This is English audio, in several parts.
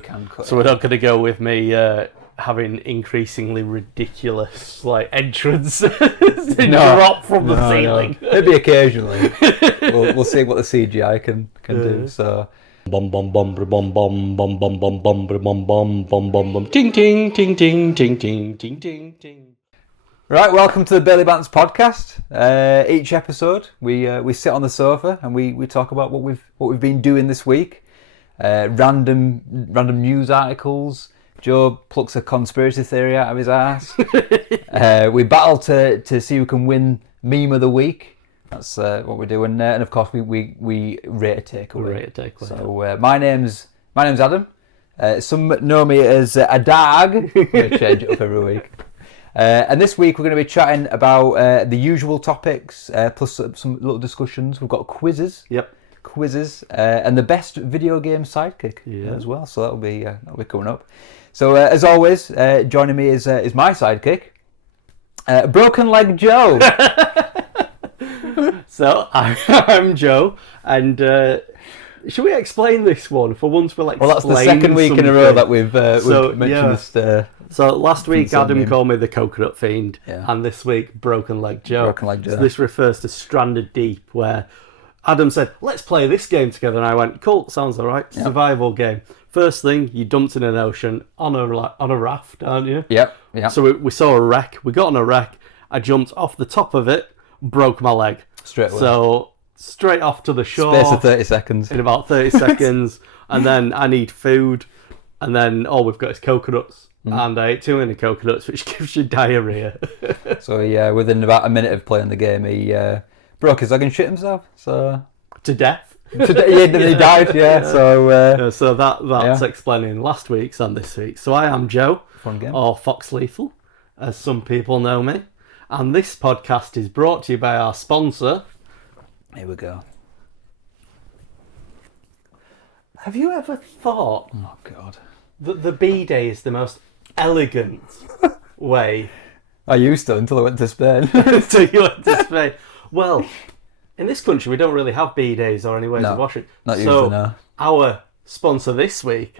can cut. So we're not going to go with me having increasingly ridiculous entrance drop from the ceiling. No. Maybe occasionally. we'll see what the CGI can do. So. Bum bum bum bum bum bum bum bum bum bum bum bum bum bum ting ting ting ting ting ting ting ting ting. Right, welcome to the Bailey Bants podcast. Each episode, we sit on the sofa and we talk about what we've been doing this week. Random news articles. Joe plucks a conspiracy theory out of his ass. We battle to see who can win meme of the week. That's what we're doing, and of course we rate a takeaway. So my name's Adam. Some know me as a dog. I'm going to change it up every week. And this week we're going to be chatting about the usual topics, plus some little discussions. We've got quizzes. Yep. Quizzes, and the best video game sidekick as well. So that'll be coming up. So as always, joining me is my sidekick, Broken Leg Joe. So I'm Joe, and should we explain this one for once? We'll explain. Well, that's the second week in a row that we've mentioned this. So last week Adam called me the Coconut Fiend, and this week Broken Leg Joe. Broken Leg Joe. So this refers to Stranded Deep, where Adam said, "Let's play this game together," and I went, "Cool, sounds alright." Yep. Survival game. First thing, you dumped in an ocean on a raft, aren't you? Yep. So we saw a wreck. We got on a wreck. I jumped off the top of it, broke my leg. Straight away. So straight off to the shore. Space of 30 seconds. In about 30 seconds. And then I need food. And then all we've got is coconuts. And I ate too many coconuts, which gives you diarrhea. So within about a minute of playing the game, he broke his leg and shit himself. So to death. He died, yeah. So that's explaining last week's and this week's. So I am Joe, Fun game. Or Fox Lethal, as some people know me. And this podcast is brought to you by our sponsor. Here we go. Have you ever thought that the B-Day is the most elegant way? I used to until I went to Spain. Until you went to Spain. Well, in this country we don't really have B-Days or any ways of washing. Not usually, no. Our sponsor this week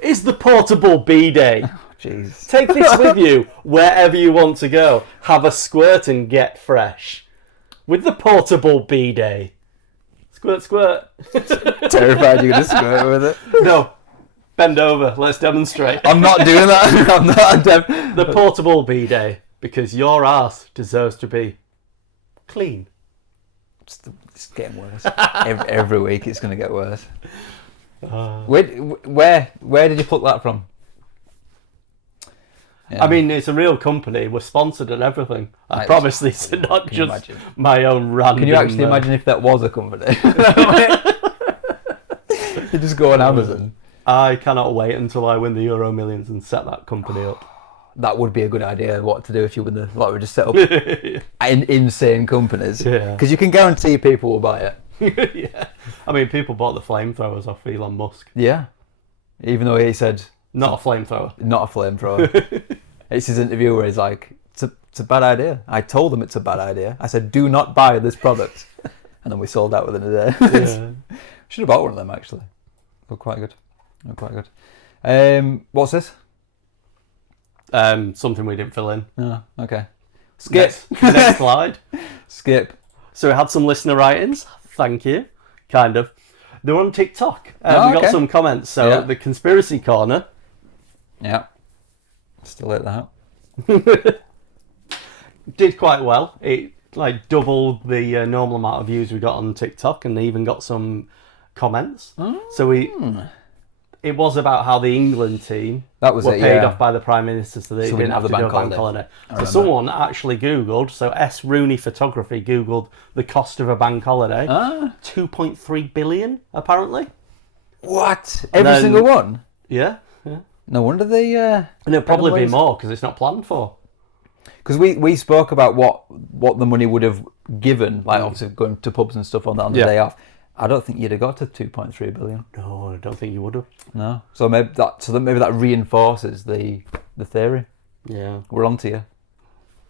is the portable B-Day. Jesus. Take this with you wherever you want to go. Have a squirt and get fresh. With the portable B-Day. Squirt, squirt. Terrified you're going to squirt with it. No. Bend over. Let's demonstrate. I'm not doing that. I'm not. The portable B-Day. Because your arse deserves to be clean. It's getting worse. Every week it's going to get worse. Where did you pluck that from? Yeah. I mean, it's a real company. We're sponsored and everything. I promise this is not just my own random... Can you actually imagine if that was a company? You just go on Amazon. I cannot wait until I win the Euro Millions and set that company up. That would be a good idea, what to do if you win we just set up insane companies. Yeah. Because you can guarantee people will buy it. Yeah. I mean, people bought the flamethrowers off Elon Musk. Yeah. Even though he said... Not a flamethrower. Not a flamethrower. It's his interview where he's like, it's a bad idea. I told them it's a bad idea. I said, do not buy this product. And then we sold out within a day. Yeah. Should have bought one of them, actually. They're quite good. What's this? Something we didn't fill in. Oh, okay. Skip. Next slide. Skip. So we had some listener write-ins. Thank you. Kind of. They were on TikTok. We got some comments. So the Conspiracy Corner. Yeah. Still ate that. Did quite well. It doubled the normal amount of views we got on TikTok, and they even got some comments. So it was about how the England team were paid off by the Prime Minister, so they didn't have to do a bank holiday. So someone actually Googled, so S. Rooney Photography Googled the cost of a bank holiday. 2.3 billion, apparently. What? Every single one? Yeah. No wonder they... And it'll probably be more, because it's not planned for. Because we spoke about what the money would have given, obviously going to pubs and stuff on the day off. I don't think you'd have got to 2.3 billion. No, I don't think you would have. No. So maybe that reinforces the theory. Yeah. We're onto you.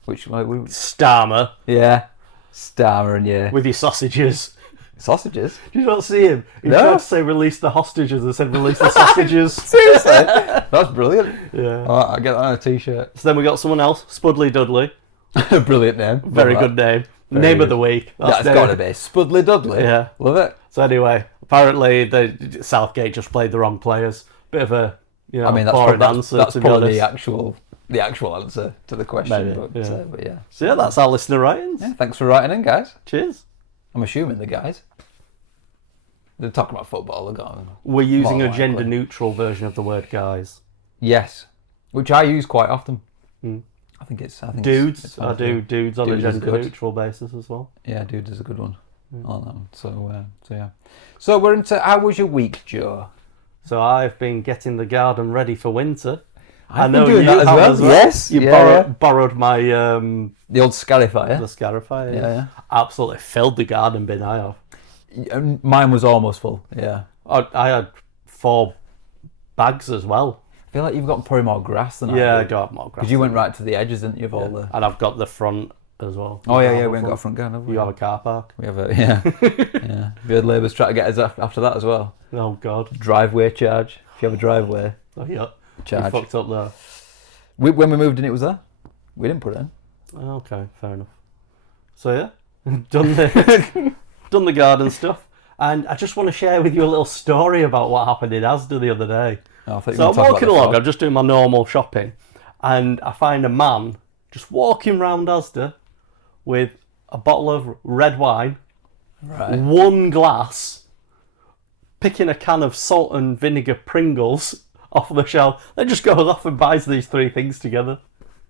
Which Starmer. Yeah. Starmer and with your sausages. Sausages? Did you not see him? He No. tried to say release the hostages and said release the sausages. Seriously? That's brilliant. Yeah. Oh, I'll get that on a t-shirt. So then we got someone else, Spudley Dudley. Brilliant name. Very Love good name. Very Name good. of the week. That's got to be. Spudley Dudley. Yeah. Love it. So anyway, apparently the Southgate just played the wrong players. Bit of a I mean, that's boring probably, answer, that's to be probably honest. the actual answer to the question. Maybe, but, yeah. But yeah. So yeah, that's our listener writings. Yeah, thanks for writing in, guys. Cheers. I'm assuming the guys. They're talking about football. They're going, We're using more a likely. gender-neutral version of the word guys. Yes, which I use quite often. Mm. I think it's Dudes. fine I do too. dudes on Dudes a is good. gender-neutral basis as well. Yeah, dudes is a good one on that one. So yeah. So we're into. How was your week, Joe? So I've been getting the garden ready for winter. I've I know been doing you that have as well. Yes, You yeah, borrowed my The old scarifier. the Scarifier. Yeah. Absolutely filled the garden bin. I have. Mine was almost full. Yeah. I had 4 bags as well. I feel like you've got probably more grass than Yeah, I I do. do have more grass. Because you went right to the edges, didn't you, of all the... And I've got the front as well. Oh, You yeah, have we a ain't got a front. front garden, have we? You have a car park. We have a... Yeah. Yeah. We had Labour's trying to get us after that as well. Oh God. Driveway charge. If you have a driveway Oh yeah. You charge. fucked up there. When we moved in, it was there. We didn't put it in. Okay, fair enough. So yeah, done the garden stuff, and I just want to share with you a little story about what happened in Asda the other day. Oh, I thought you So were I'm talking walking about the along, fog. I'm just doing my normal shopping, and I find a man just walking round Asda with a bottle of red wine, Right. 1 glass, picking a can of salt and vinegar Pringles off the shelf, then just goes off and buys these 3 things together.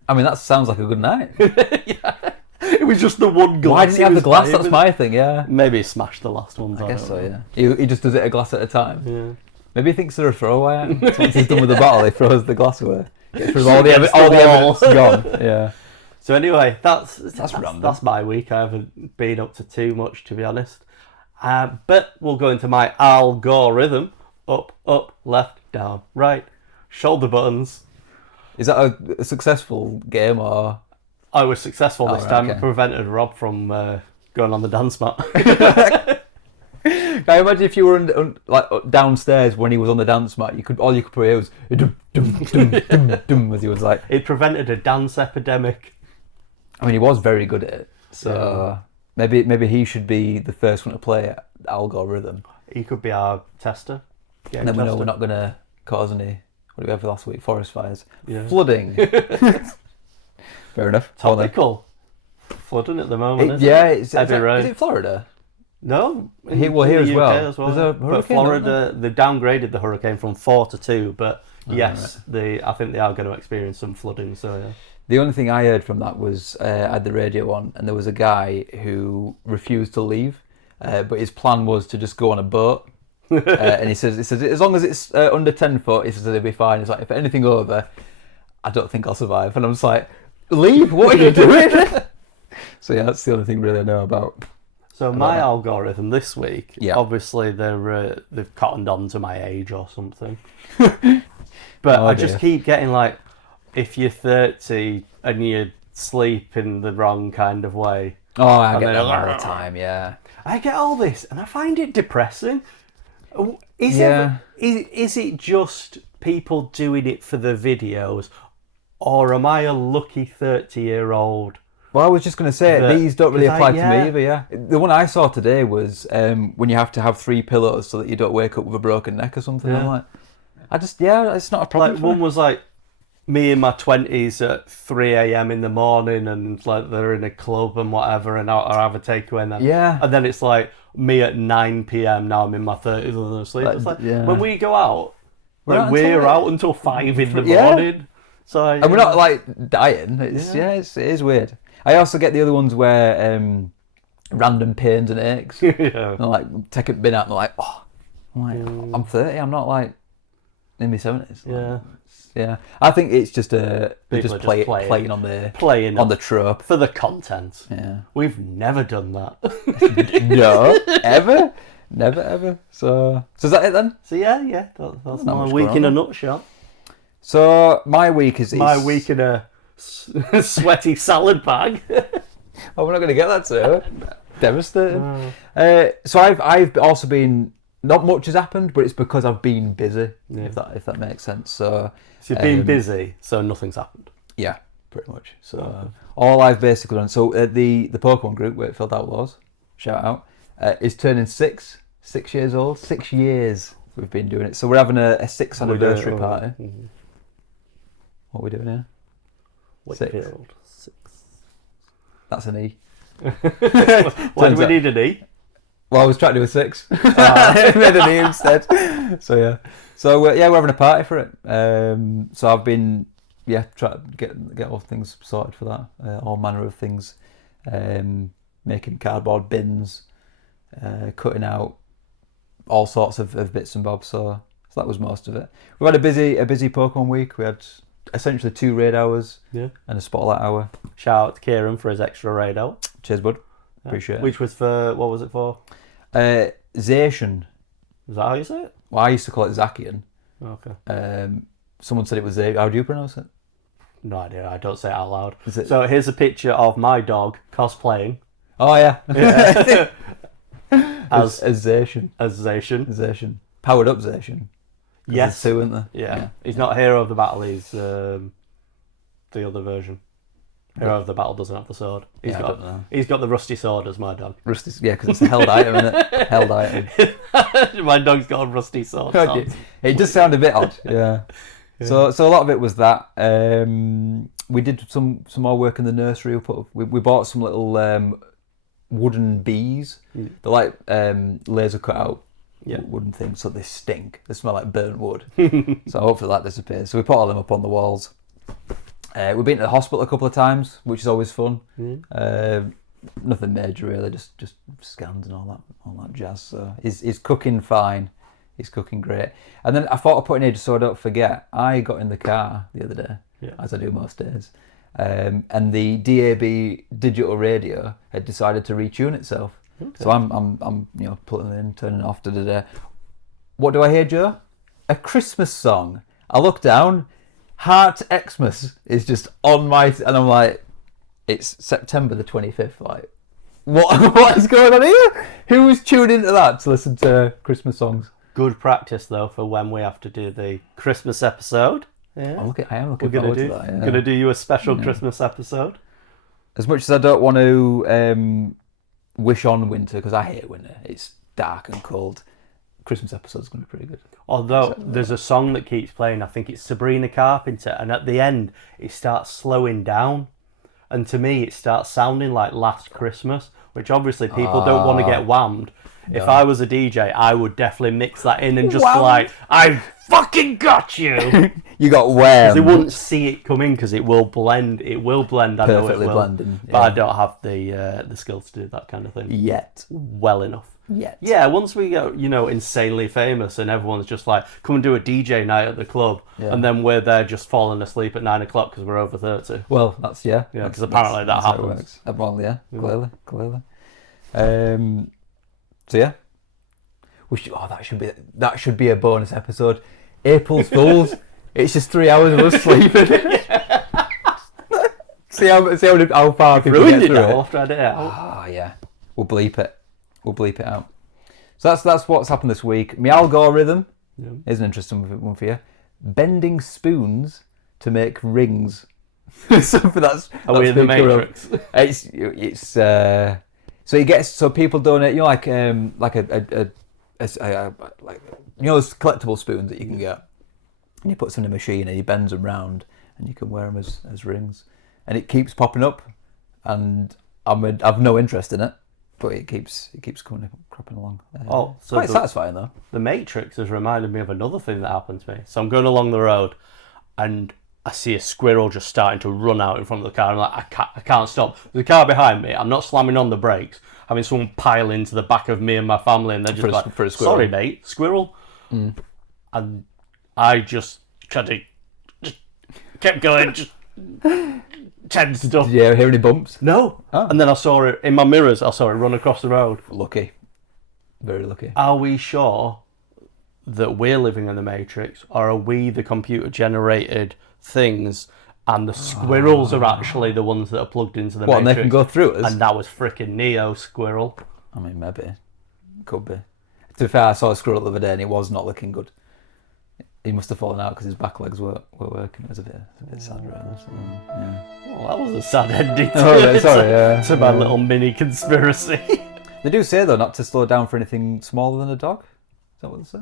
I mean, that sounds like a good night. It was just the 1 glass. Why didn't he have the was glass? buying. That's my thing, yeah. Maybe he smashed the last ones. I guess so, don't know. yeah. He just does it a glass at a time. Yeah. Maybe he thinks they're a throwaway item. Once he's done with the bottle, he throws the glass away. Gets rid of all the Against evidence the wall. gone. Yeah. So anyway, that's random. That's my week. I haven't been up to too much, to be honest. But we'll go into my algorithm. Up, up, left, down, right. Shoulder buttons. Is that a successful game or? I was successful this right, time. okay. Prevented Rob from going on the dance mat. Can I imagine if you were like downstairs when he was on the dance mat? All you could probably hear was dum, dum, dum, dum, dum, as he was like. It prevented a dance epidemic. I mean, he was very good at it. So maybe he should be the first one to play algorithm. He could be our tester. And then we know we're not going to cause any. What did we have last week? Forest fires, Yeah. flooding. Fair enough. Go on then. Topical. Flooding at the moment. isn't Yeah, it? is Heavy rain. it Florida? No, Here in as the well. UK as well. There's a But hurricane, Florida, they've downgraded the hurricane from 4 to 2. But Oh, yes, I think they are going to experience some flooding. So yeah. The only thing I heard from that was I had the radio on, and there was a guy who refused to leave, but his plan was to just go on a boat. And he says as long as it's under 10 foot, he says it'll be fine. He's like, if anything over, I don't think I'll survive. And I'm just like, leave? What are you doing? So yeah, that's the only thing really I know about. So my algorithm this week, Yeah. obviously they've cottoned on to my age or something. But Oh, I just dear. keep getting like, if you're 30 and you sleep in the wrong kind of way. Oh, I And get then- that all the time, yeah. I get all this and I find it depressing. Yeah. Is it just people doing it for the videos, or am I a lucky 30-year-old? Well, I was just going to say, That- these don't really 'cause apply I- to yeah. me either, yeah. The one I saw today was when you have to have 3 pillows so that you don't wake up with a broken neck or something. Yeah. I'm like, it's not a problem. Like for one me. was like me in my 20s at 3 a.m. in the morning, and like they're in a club and whatever, and I have a takeaway, and then Yeah. and then it's like me at 9 p.m. now I'm in my 30s and I'm asleep. It's like yeah. when we go out, We're out we're until- out until 5 in the Yeah. morning. So And we're not like dying. It's it is weird. I also get the other ones where random pains and aches. yeah. And I like take a bin out and they're like, oh, I'm like, I'm 30. I'm not like in my 70s. Yeah. Yeah. I think it's just they're People just are just playing. playing on the Playing on the trope. for the content. Yeah. We've never done that. No, ever, never, ever. So is that it then? So yeah, that's not my much week going in a on. nutshell. So my week is My week in a sweaty salad bag. Oh, we're not going to get that to. Devastating. So I've also been, not much has happened, but it's because I've been busy, if that makes sense. So you've been busy, so nothing's happened. Yeah, pretty much. So all I've basically done, so the Pokemon group, Wakefield Outlaws, shout out, is turning 6 years old. 6 years we've been doing it. So we're having a 6th anniversary party. Mm-hmm. What are we doing here? Wakefield 6. That's an E. Why do we need an E? Well, I was trying to do a 6. Made an E instead. So yeah. So we're having a party for it. So I've been trying to get all things sorted for that. All manner of things. Making cardboard bins, cutting out all sorts of bits and bobs. So that was most of it. We had a busy Pokemon week. We had essentially 2 raid hours and a spotlight hour. Shout out to Kieran for his extra raid out. Cheers, bud. Appreciate it. Which was for, what was it for? Zacian. Is that how you say it? Well, I used to call it Zacian. Okay. Someone said it was Zacian. How do you pronounce it? No idea. I don't say it out loud. So here's a picture of my dog cosplaying. Oh yeah. as Zacian. As Zacian. Zacian. Powered up Zacian. Yes. There's 2, isn't there? Yeah. He's not Hero of the Battle. He's the other version. Hero of the Battle doesn't have the sword. He's got the rusty sword as my dog. Rusty, yeah, because it's a held item, isn't it? Held item. My dog's got a rusty sword. It does sound a bit odd. Yeah. So a lot of it was that. We did some more work in the nursery. We bought some little wooden bees. They're like laser cut out wooden things, so they stink. They smell like burnt wood. So hopefully that disappears. So we put all them up on the walls. We've been to the hospital a couple of times, which is always fun. Nothing major really, just scans and all that jazz. So he's cooking fine. He's cooking great. And then I thought I'd put in here just so I don't forget. I got in the car the other day, as I do most days, and the DAB digital radio had decided to retune itself. Okay. So I'm putting it in, turning it off today. What do I hear, Joe? A Christmas song. I look down. Heart Xmas is just on my... And I'm like, it's September the 25th. Like, what is going on here? Who was tuned into that to listen to Christmas songs? Good practice, though, for when we have to do the Christmas episode. Yeah. I am looking forward to that. Yeah. We're going to do you a special Christmas episode. As much as I don't want to wish on winter, because I hate winter. It's dark and cold. Christmas episode's going to be pretty good. Although there's a song that keeps playing, I think it's Sabrina Carpenter, and at the end it starts slowing down, and to me it starts sounding like Last Christmas, which obviously people don't want to get whammed. No. If I was a DJ, I would definitely mix that in and just be like, I fucking got you. You got whammed. They wouldn't see it coming because it will blend. It will blend. I know it will. Blending, but I don't have the skills to do that kind of thing yet. Well enough. Yet. Yeah, once we get, insanely famous and everyone's just like, come and do a DJ night at the club, and then we're there just falling asleep at 9 o'clock because we're over 30. Well, that's, Yeah, because apparently that happens. Well, yeah, clearly. So yeah. That should be a bonus episode. April's Fools. It's just 3 hours of us sleeping. see how far we can get through it. After I did it. Oh, yeah. We'll bleep it out. So that's what's happened this week. My algorithm is an interesting one for you. Bending spoons to make rings. Are we in the Matrix? It's so people donate. Like those collectible spoons that you can get, and you put some in a machine and he bends them round, and you can wear them as rings, and it keeps popping up, and I've no interest in it. But it keeps cropping along. So quite satisfying though. The Matrix has reminded me of another thing that happened to me. So I'm going along the road, and I see a squirrel just starting to run out in front of the car. I'm like, I can't stop. There's a car behind me. I'm not slamming on the brakes. Having someone pile into the back of me and my family, and they're just sorry, mate, squirrel. And I just tried to just kept going. Just 10 stuff. Did you ever hear any bumps? No. Oh. And then I saw it in my mirrors. I saw it run across the road. Lucky. Very lucky. Are we sure that we're living in the Matrix, or are we the computer-generated things and the squirrels are actually the ones that are plugged into the What, and Matrix. they can go through us? And that was frickin' Neo Squirrel. I mean, maybe. Could be. To be fair, I saw a squirrel the other day and it was not looking good. He must have fallen out because his back legs were working. It was a bit sad, really. So, yeah. Well, that was a sad ending to, Oh, yeah, sorry, yeah. to my little mini conspiracy. They do say, though, not to slow down for anything smaller than a dog. Is that what they say?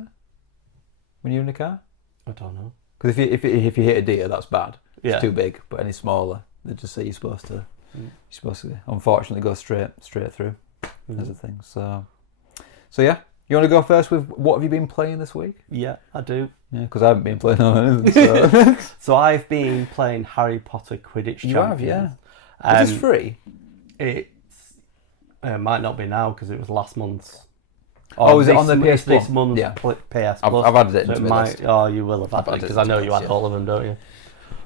When you're in a car? I don't know. Because if you hit a deer, that's bad. It's Yeah. too big. But any smaller, they just say you're supposed to unfortunately go straight through. As a thing. So yeah. You want to go first with what have you been playing this week? Yeah, I do. Yeah, because I haven't been playing on anything. So. So I've been playing Harry Potter Quidditch You Champions. have, yeah. Is this free? It might not be now because it was last month's. Oh, is it on the PS This Plus? month's Yeah. PS Plus. I've added it So into my list. Oh, you will have I've added it added because it I know to you my had list, all of them, don't you?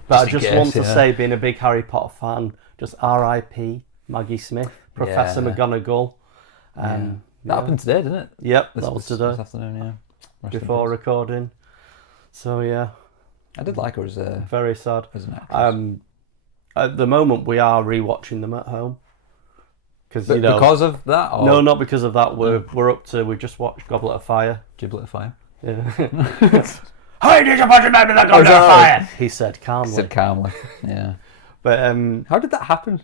But Just I in just case, want to yeah. say, being a big Harry Potter fan, just R.I.P. Maggie Smith, Professor Yeah. McGonagall. That happened today, didn't it? Yep, that was today. This afternoon, yeah. Rest in Before peace. recording. So yeah, I did like her as an very sad. actress. At the moment, we are rewatching them at home because you know. Because of that? Or No, not because of that. We're up to. We just watched Goblet of Fire. Giblet of Fire? Yeah. How did you put him out of the Goblet of Fire? He said calmly. He said calmly. Yeah. But How did that happen?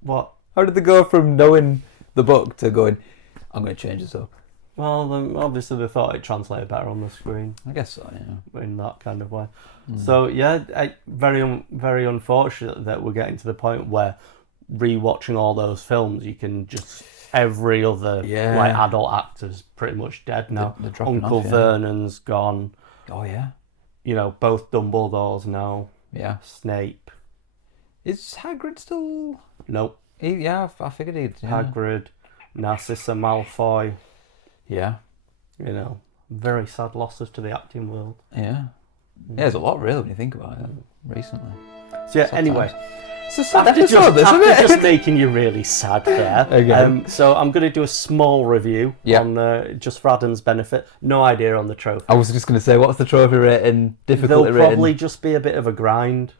what? How did they go from knowing the book to going, I'm going to change this up? Well, obviously they thought it translated better on the screen I guess so, yeah. in that kind of way. So yeah, very unfortunate that we're getting to the point where rewatching all those films, you can just every other like adult actor's pretty much dead now. They're dropping Uncle off, yeah. Vernon's gone. Oh, yeah. You know, both Dumbledores now. Yeah. Snape. Is Hagrid still... Nope. I figured he'd... Yeah. Hagrid. Narcissa Malfoy. Yeah. You know, very sad losses to the acting world. Yeah. Yeah, there's a lot, really, when you think about it, recently. So yeah, Sometimes. anyway. It's a sad After episode, isn't it? just making you really sad there. Again. So I'm going to do a small review on just for Adam's benefit. No idea on the trophy. I was just going to say, what's the trophy rating, difficulty They'll probably rating? just be a bit of a grind.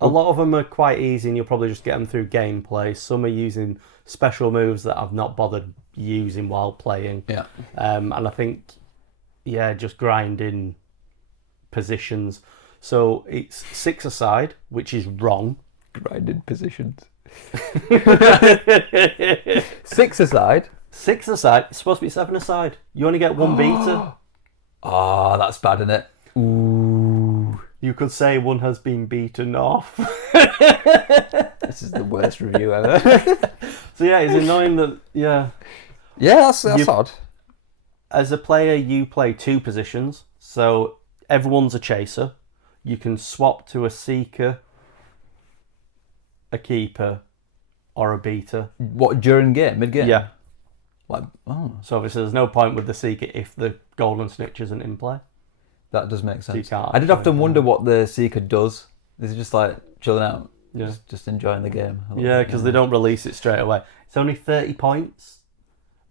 A lot of them are quite easy and you'll probably just get them through gameplay. Some are using special moves that I've not bothered using while playing. Yeah. And I think, just grinding positions. So it's 6 aside, which is wrong. Grinded positions. 6 aside. 6 aside. It's supposed to be 7 aside. You only get 1 beater. Oh, that's bad, isn't it? Ooh. You could say one has been beaten off. This is the worst review ever. So yeah, it's annoying that, Yeah, that's odd. as a player, you play 2 positions. So everyone's a chaser. You can swap to a seeker, a keeper, or a beater. What, during game, mid-game? Yeah. Like, oh, So obviously there's no point with the seeker if the golden snitch isn't in play. that does make sense. you can't I did actually- often wonder what the Seeker does. Is it just like chilling out? Yeah. Just enjoying the game? Yeah, because they don't release it straight away. It's only 30 points,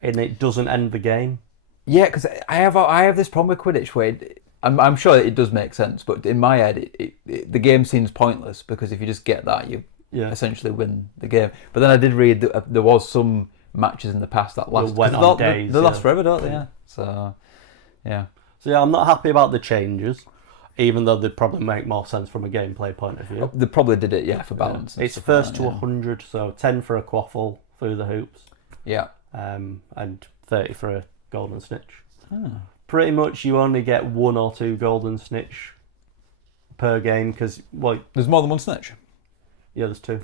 and it doesn't end the game. Yeah, because I have this problem with Quidditch where I'm sure it does make sense, but in my head, the game seems pointless because if you just get that, you essentially win the game. But then I did read that there was some matches in the past that last went on days, they last forever, don't they? Yeah. So, yeah. So yeah, I'm not happy about the changes, even though they'd probably make more sense from a gameplay point of view. They probably did it, yeah, for balance. and It's stuff first like to that, 100, so 10 for a quaffle through the hoops, yeah. and 30 for a golden snitch. Oh. Pretty much you only get 1 or 2 golden snitch per game, because, There's more than one snitch. there's 2.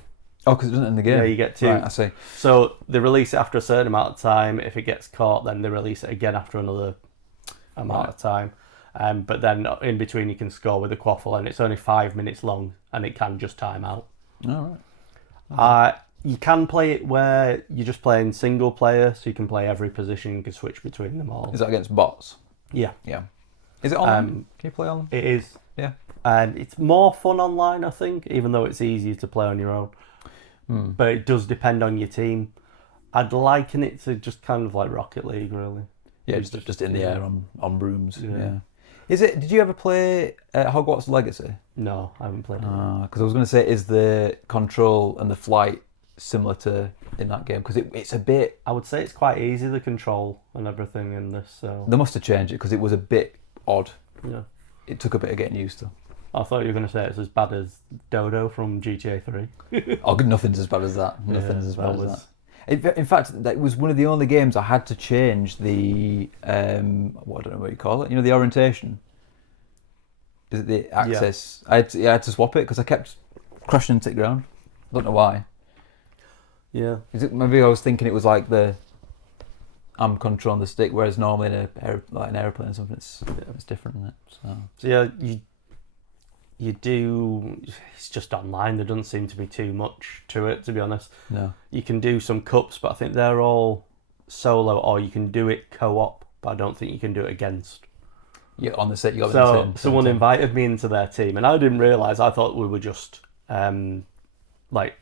Oh, because it doesn't in the game. Yeah, you get 2. Right, I see. So they release it after a certain amount of time. If it gets caught, then they release it again after another amount of time. But then in between you can score with a quaffle, and it's only 5 minutes long, and it can just time out. All right. You can play it where you're just playing single player, so you can play every position, you can switch between them all. Is that against bots? Yeah. Yeah. Is it online? Can you play online? It is. Yeah. And it's more fun online, I think, even though it's easier to play on your own. But it does depend on your team. I'd liken it to just kind of like Rocket League, really. Yeah, just in the air on brooms. Yeah. Is it? Did you ever play Hogwarts Legacy? No, I haven't played it. Because I was going to say, is the control and the flight similar to in that game? Because it's a bit. I would say it's quite easy, the control and everything in this. So They must have changed it because it was a bit odd. yeah. It took a bit of getting used to. I thought you were going to say it's as bad as Dodo from GTA 3. Oh, nothing's as bad as that. Nothing's Yeah, as bad that as was- that. In fact, that was one of the only games I had to change the what I don't know what you call it. You know, the orientation. Is it the axis? I had to swap it because I kept crashing into the ground. I don't know why. Yeah. Is it, maybe I was thinking it was like I'm controlling the stick, whereas normally in an airplane or something, it's different, isn't it? So yeah, you do. It's just online. There doesn't seem to be too much to it, to be honest. No. You can do some cups, but I think they're all solo, or you can do it co-op. But I don't think you can do it against. Yeah, on the set you got So the same someone team. invited me into their team, and I didn't realise. I thought we were just like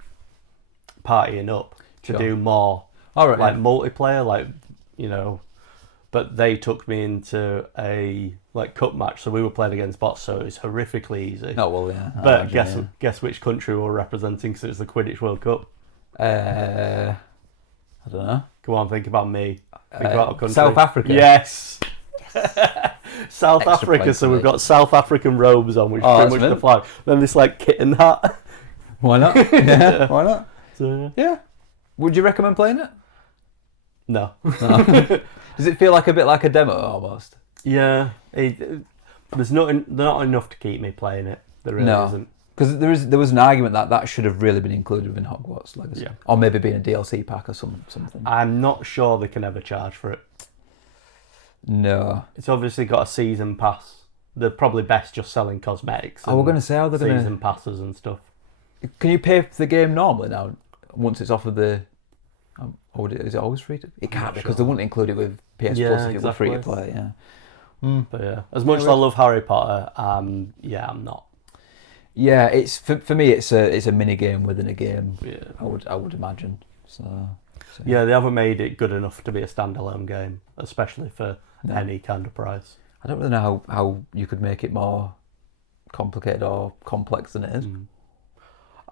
partying up to Sure. do more All right, like yeah. multiplayer, like you know. But they took me into a like cup match, so we were playing against bots, so it's horrifically easy. Oh well, yeah. I But imagine, guess which country we were representing? Because it's the Quidditch World Cup. I don't know. Come on, think about me. Think about a country. South Africa. Yes. South Extra Africa. points So for we've me. got South African robes on, which Oh, is that's pretty much the mint. flag. Then this like kitten hat. Why not? Yeah, why not? So, Yeah. Would you recommend playing it? no. Does it feel like a bit like a demo almost? Yeah. There's not enough to keep me playing it. There really No. isn't. Because there was an argument that should have really been included in Hogwarts Legacy, Yeah. or maybe being a DLC pack or something. I'm not sure they can ever charge for it. No. It's obviously got a season pass. They're probably best just selling cosmetics. Oh, we're going to say how they're going season passes and stuff. to. Can you pay for the game normally now? Once it's off of the. Or is it always free to? It can't not because sure. they wouldn't include it with PS Yeah, Plus if it were free to exactly. play. Yeah. But yeah, as much as I love Harry Potter, yeah, I'm not. Yeah, it's for me. It's a mini game within a game. Yeah. I would imagine. So Yeah, they haven't made it good enough to be a standalone game, especially for any kind of price. I don't really know how you could make it more complicated or complex than it is.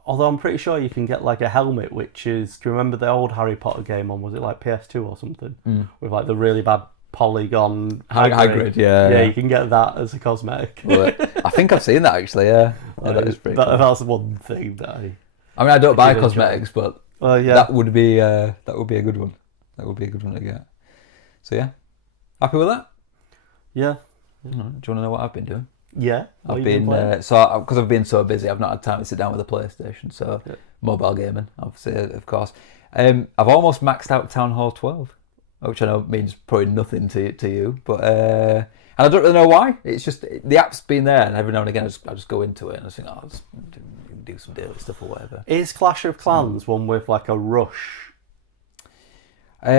Although I'm pretty sure you can get like a helmet, which is, do you remember the old Harry Potter game on, was it like PS2 or something? With like the really bad polygon Hagrid, yeah. Yeah, you can get that as a cosmetic. Well, I think I've seen that actually. Yeah, that is pretty. Cool. That's one thing that I mean, I don't buy did enjoy. cosmetics, but yeah. that would be a good one. That would be a good one to get. So yeah, happy with that. Yeah. Do you want to know what I've been doing? Yeah. What I've you been playing? been because I've been so busy, I've not had time to sit down with the PlayStation. So Yeah. mobile gaming, obviously, of course. I've almost maxed out Town Hall 12, which I know means probably nothing to you, but and I don't really know why. It's just the app's been there, and every now and again I just go into it and I think, I'll just do some daily stuff or whatever. Is Clash of Clans one with like a rush Uh,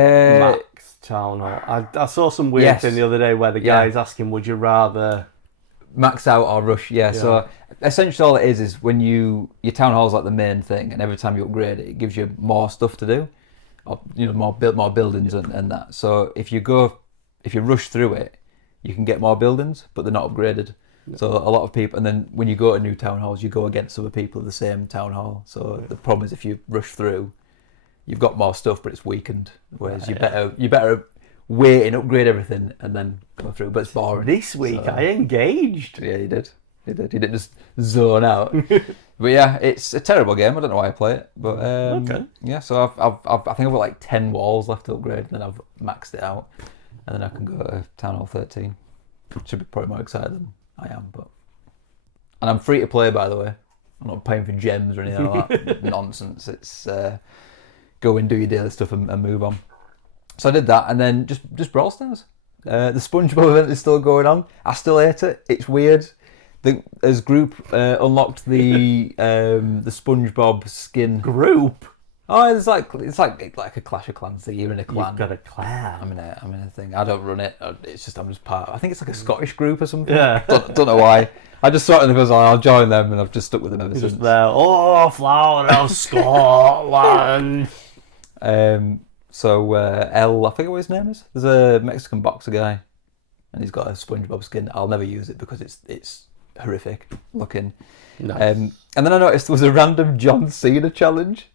max town hall? I saw some weird Yes. thing the other day where the Yeah. guy's asking, would you rather... Max out or rush, yeah. So essentially all it is when your town hall's like the main thing, and every time you upgrade it, it gives you more stuff to do, or more buildings and that. So if you rush through it, you can get more buildings, but they're not upgraded. So a lot of people, and then when you go to new town halls, you go against other people of the same town hall. So the problem is if you rush through, you've got more stuff, but it's weakened. Whereas you better wait and upgrade everything and then go through. But it's boring. This week So- I engaged. Yeah, you did. You didn't just zone out. But yeah, it's a terrible game. I don't know why I play it, but Okay. yeah. So I think I've got like 10 walls left to upgrade, and then I've maxed it out, and then I can go to Town Hall 13. Should be probably more excited than I am, and I'm free to play, by the way. I'm not paying for gems or anything like that nonsense. It's go and do your daily stuff and move on. So I did that, and then just Brawl Stars. The SpongeBob event is still going on. I still hate it. It's weird. As group unlocked the SpongeBob skin. Group? Oh, it's like a Clash of Clans thing. You're in a clan. You've got a clan. I'm in a thing. I don't run it. It's just I'm just part. I think it's like a Scottish group or something. Yeah. Don't know why. I just saw it and I was like, I'll join them, and I've just stuck with them ever You're since. just there, oh, flower of Scotland. So I forget what his name is. There's a Mexican boxer guy. and he's got a SpongeBob skin. I'll never use it because it's horrific looking. Nice. And then I noticed there was a random John Cena challenge.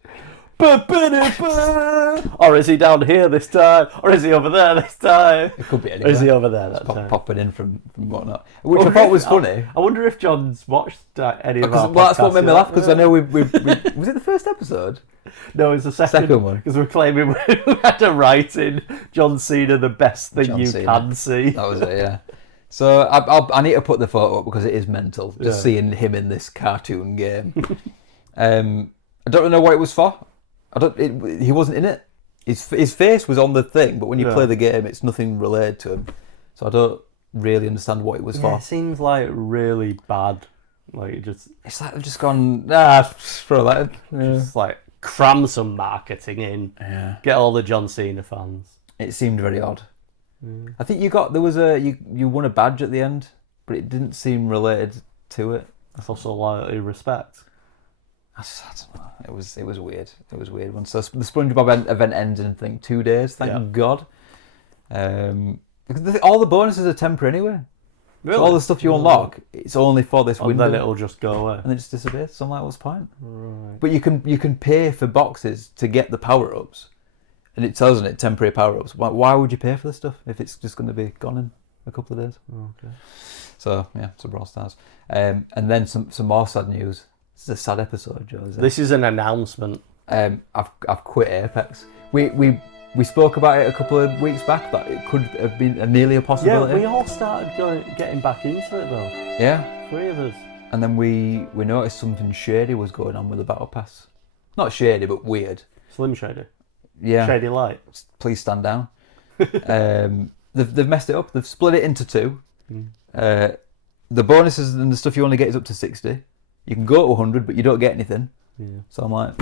Or is he down here this time? Or is he over there this time? It could be Or anywhere. is he over there that time? Popping in from whatnot, which I thought was funny. I wonder if John's watched any of our podcasts. Well, that's what made me laugh, because I know we was was it the first episode? No, it's the second one. Because we're claiming we had to write in John Cena, the best thing John you Cena. can see. That was it, yeah. So I need to put the photo up because it is mental, just seeing him in this cartoon game. I don't really know what it was for. He wasn't in it. His face was on the thing, but when you play the game, it's nothing related to him. So I don't really understand what it was for. It seems like really bad. Like It's like they've just gone, throw that in. just like cram some marketing in. Yeah. Get all the John Cena fans. It seemed very odd. I think you won a badge at the end, but it didn't seem related to it. That's also loyalty, respect. I don't know. It was weird. It was a weird one. So the SpongeBob event ends in, I think, 2 days. Thank God. Because all the bonuses are temporary anyway. Really? So all the stuff you unlock, it's only for this window. And then it'll just go away. And it just disappears. So I'm like, what's the point? Right. But you can pay for boxes to get the power ups, and it tells it temporary power ups. Why would you pay for this stuff if it's just going to be gone in a couple of days? Okay. So yeah, so Brawl Stars. And then some more sad news. This is a sad episode, Joe. This is an announcement. I've quit Apex. We spoke about it a couple of weeks back that it could have been nearly a possibility. Yeah, we all started getting back into it though. Yeah. 3 of us. And then we noticed something shady was going on with the battle pass. Not shady, but weird. Slim Shady. Yeah. Shady Light. Please stand down. They've messed it up. They've split it into 2. The bonuses and the stuff you only get is up to 60. You can go to 100, but you don't get anything. Yeah. So I'm like,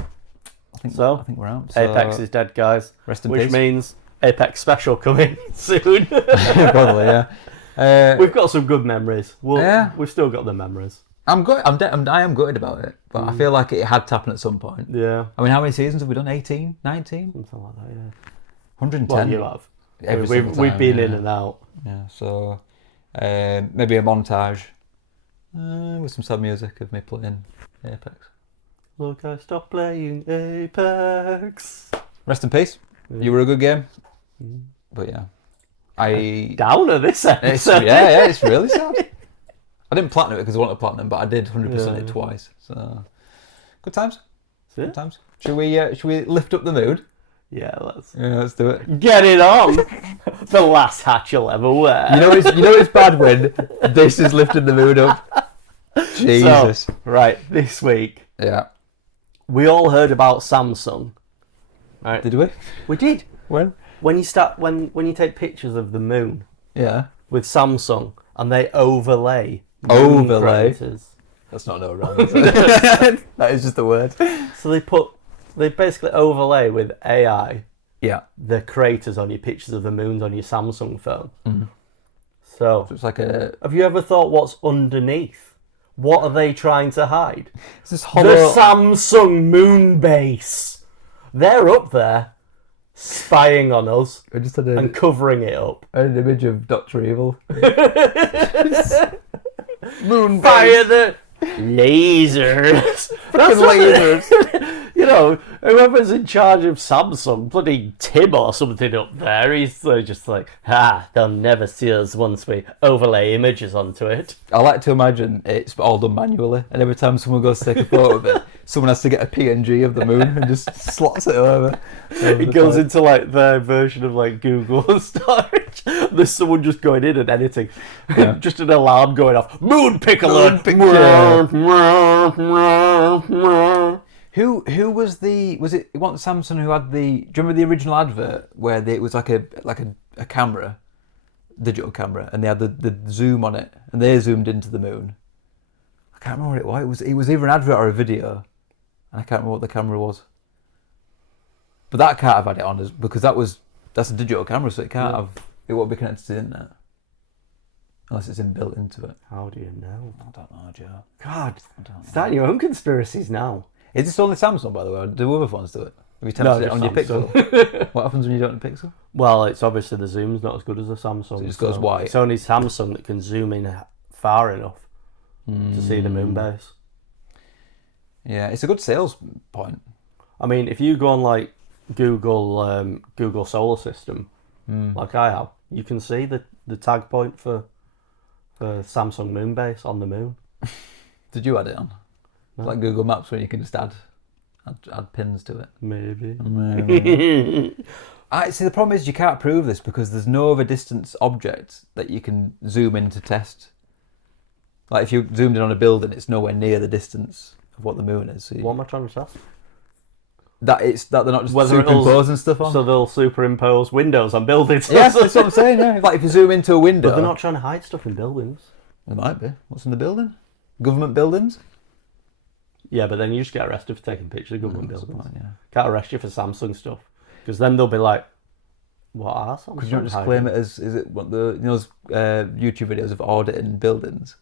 I think we're out. So, Apex is dead, guys. Rest in peace. peace. Which means Apex Special coming soon. Probably, yeah. We've got some good memories. We've still got the memories. I am gutted about it, but I feel like it had to happen at some point. Yeah. I mean, how many seasons have we done? 18? 19? Something like that, yeah. 110. Well, you have. We've been in and out. Yeah, so maybe a montage with some sad music of me playing Apex. Look, I stopped playing Apex. Rest in peace. Yeah. You were a good game. But yeah. Downer this episode. It's really sad. I didn't platinum it because I wanted platinum, but I did 100% it twice. So good times. Good times. Should we lift up the mood? Yeah, let's do it. Get it on. The last hat you'll ever wear. You know it's bad when this is lifting the mood up. Jesus. So, right, this week. Yeah. We all heard about Samsung. Right. Did we? We did. When? When you take pictures of the moon. Yeah. With Samsung and they overlay. Craters. That's not no wrong. That is just a word. So they basically overlay with AI. Yeah. The craters on your pictures of the moons on your Samsung phone. So it's like a. Have you ever thought what's underneath? What are they trying to hide? It's this hollow... The Samsung moon base. They're up there, spying on us and covering it up. An image of Dr. Evil. Moon fire the lasers. Lasers. You know, whoever's in charge of Samsung, bloody Tim or something up there, he's just like, they'll never see us once we overlay images onto it. I like to imagine it's all done manually, and every time someone goes to take a photo of it, someone has to get a PNG of the moon and just slots it over it goes into like their version of like Google storage. There's someone just going in and editing. Yeah. Just an alarm going off. Moon pick alert. Who was it Samsung who had do you remember the original advert where it was like a camera, digital camera, and they had the zoom on it and they zoomed into the moon? I can't remember what it was. It was either an advert or a video, and I can't remember what the camera was. But that can't have had it on because that's a digital camera, so it won't be connected to the internet. Unless it's inbuilt into it. How do you know? I don't know, Joe. God, starting your own conspiracies now. Is this only Samsung, by the way? Or do other phones do it? Have you tested it on your Pixel? What happens when you don't have a Pixel? Well, it's obviously the zoom's not as good as the Samsung. So it just goes wide. It's only Samsung that can zoom in far enough to see the moon base. Yeah, it's a good sales point. I mean, if you go on like Google Solar System, like I have, you can see the tag point for Samsung moon base on the moon. Did you add it on? No. It's like Google Maps where you can just add pins to it. Maybe. See, the problem is you can't prove this because there's no other distance object that you can zoom in to test. Like if you zoomed in on a building, it's nowhere near the distance of what the moon is. So What am I trying to test? that they're not just superimposing stuff on. So they'll superimpose windows on buildings. Yeah, that's what I'm saying. Yeah, like if you zoom into a window, But they're not trying to hide stuff in buildings. There might be. What's in the building? Government buildings. Yeah, but then you just get arrested for taking pictures of government That's the buildings. point, yeah. Can't arrest you for Samsung stuff because then they'll be like, "What are Samsung?" Could you not just claim it as is it what the those YouTube videos of auditing buildings?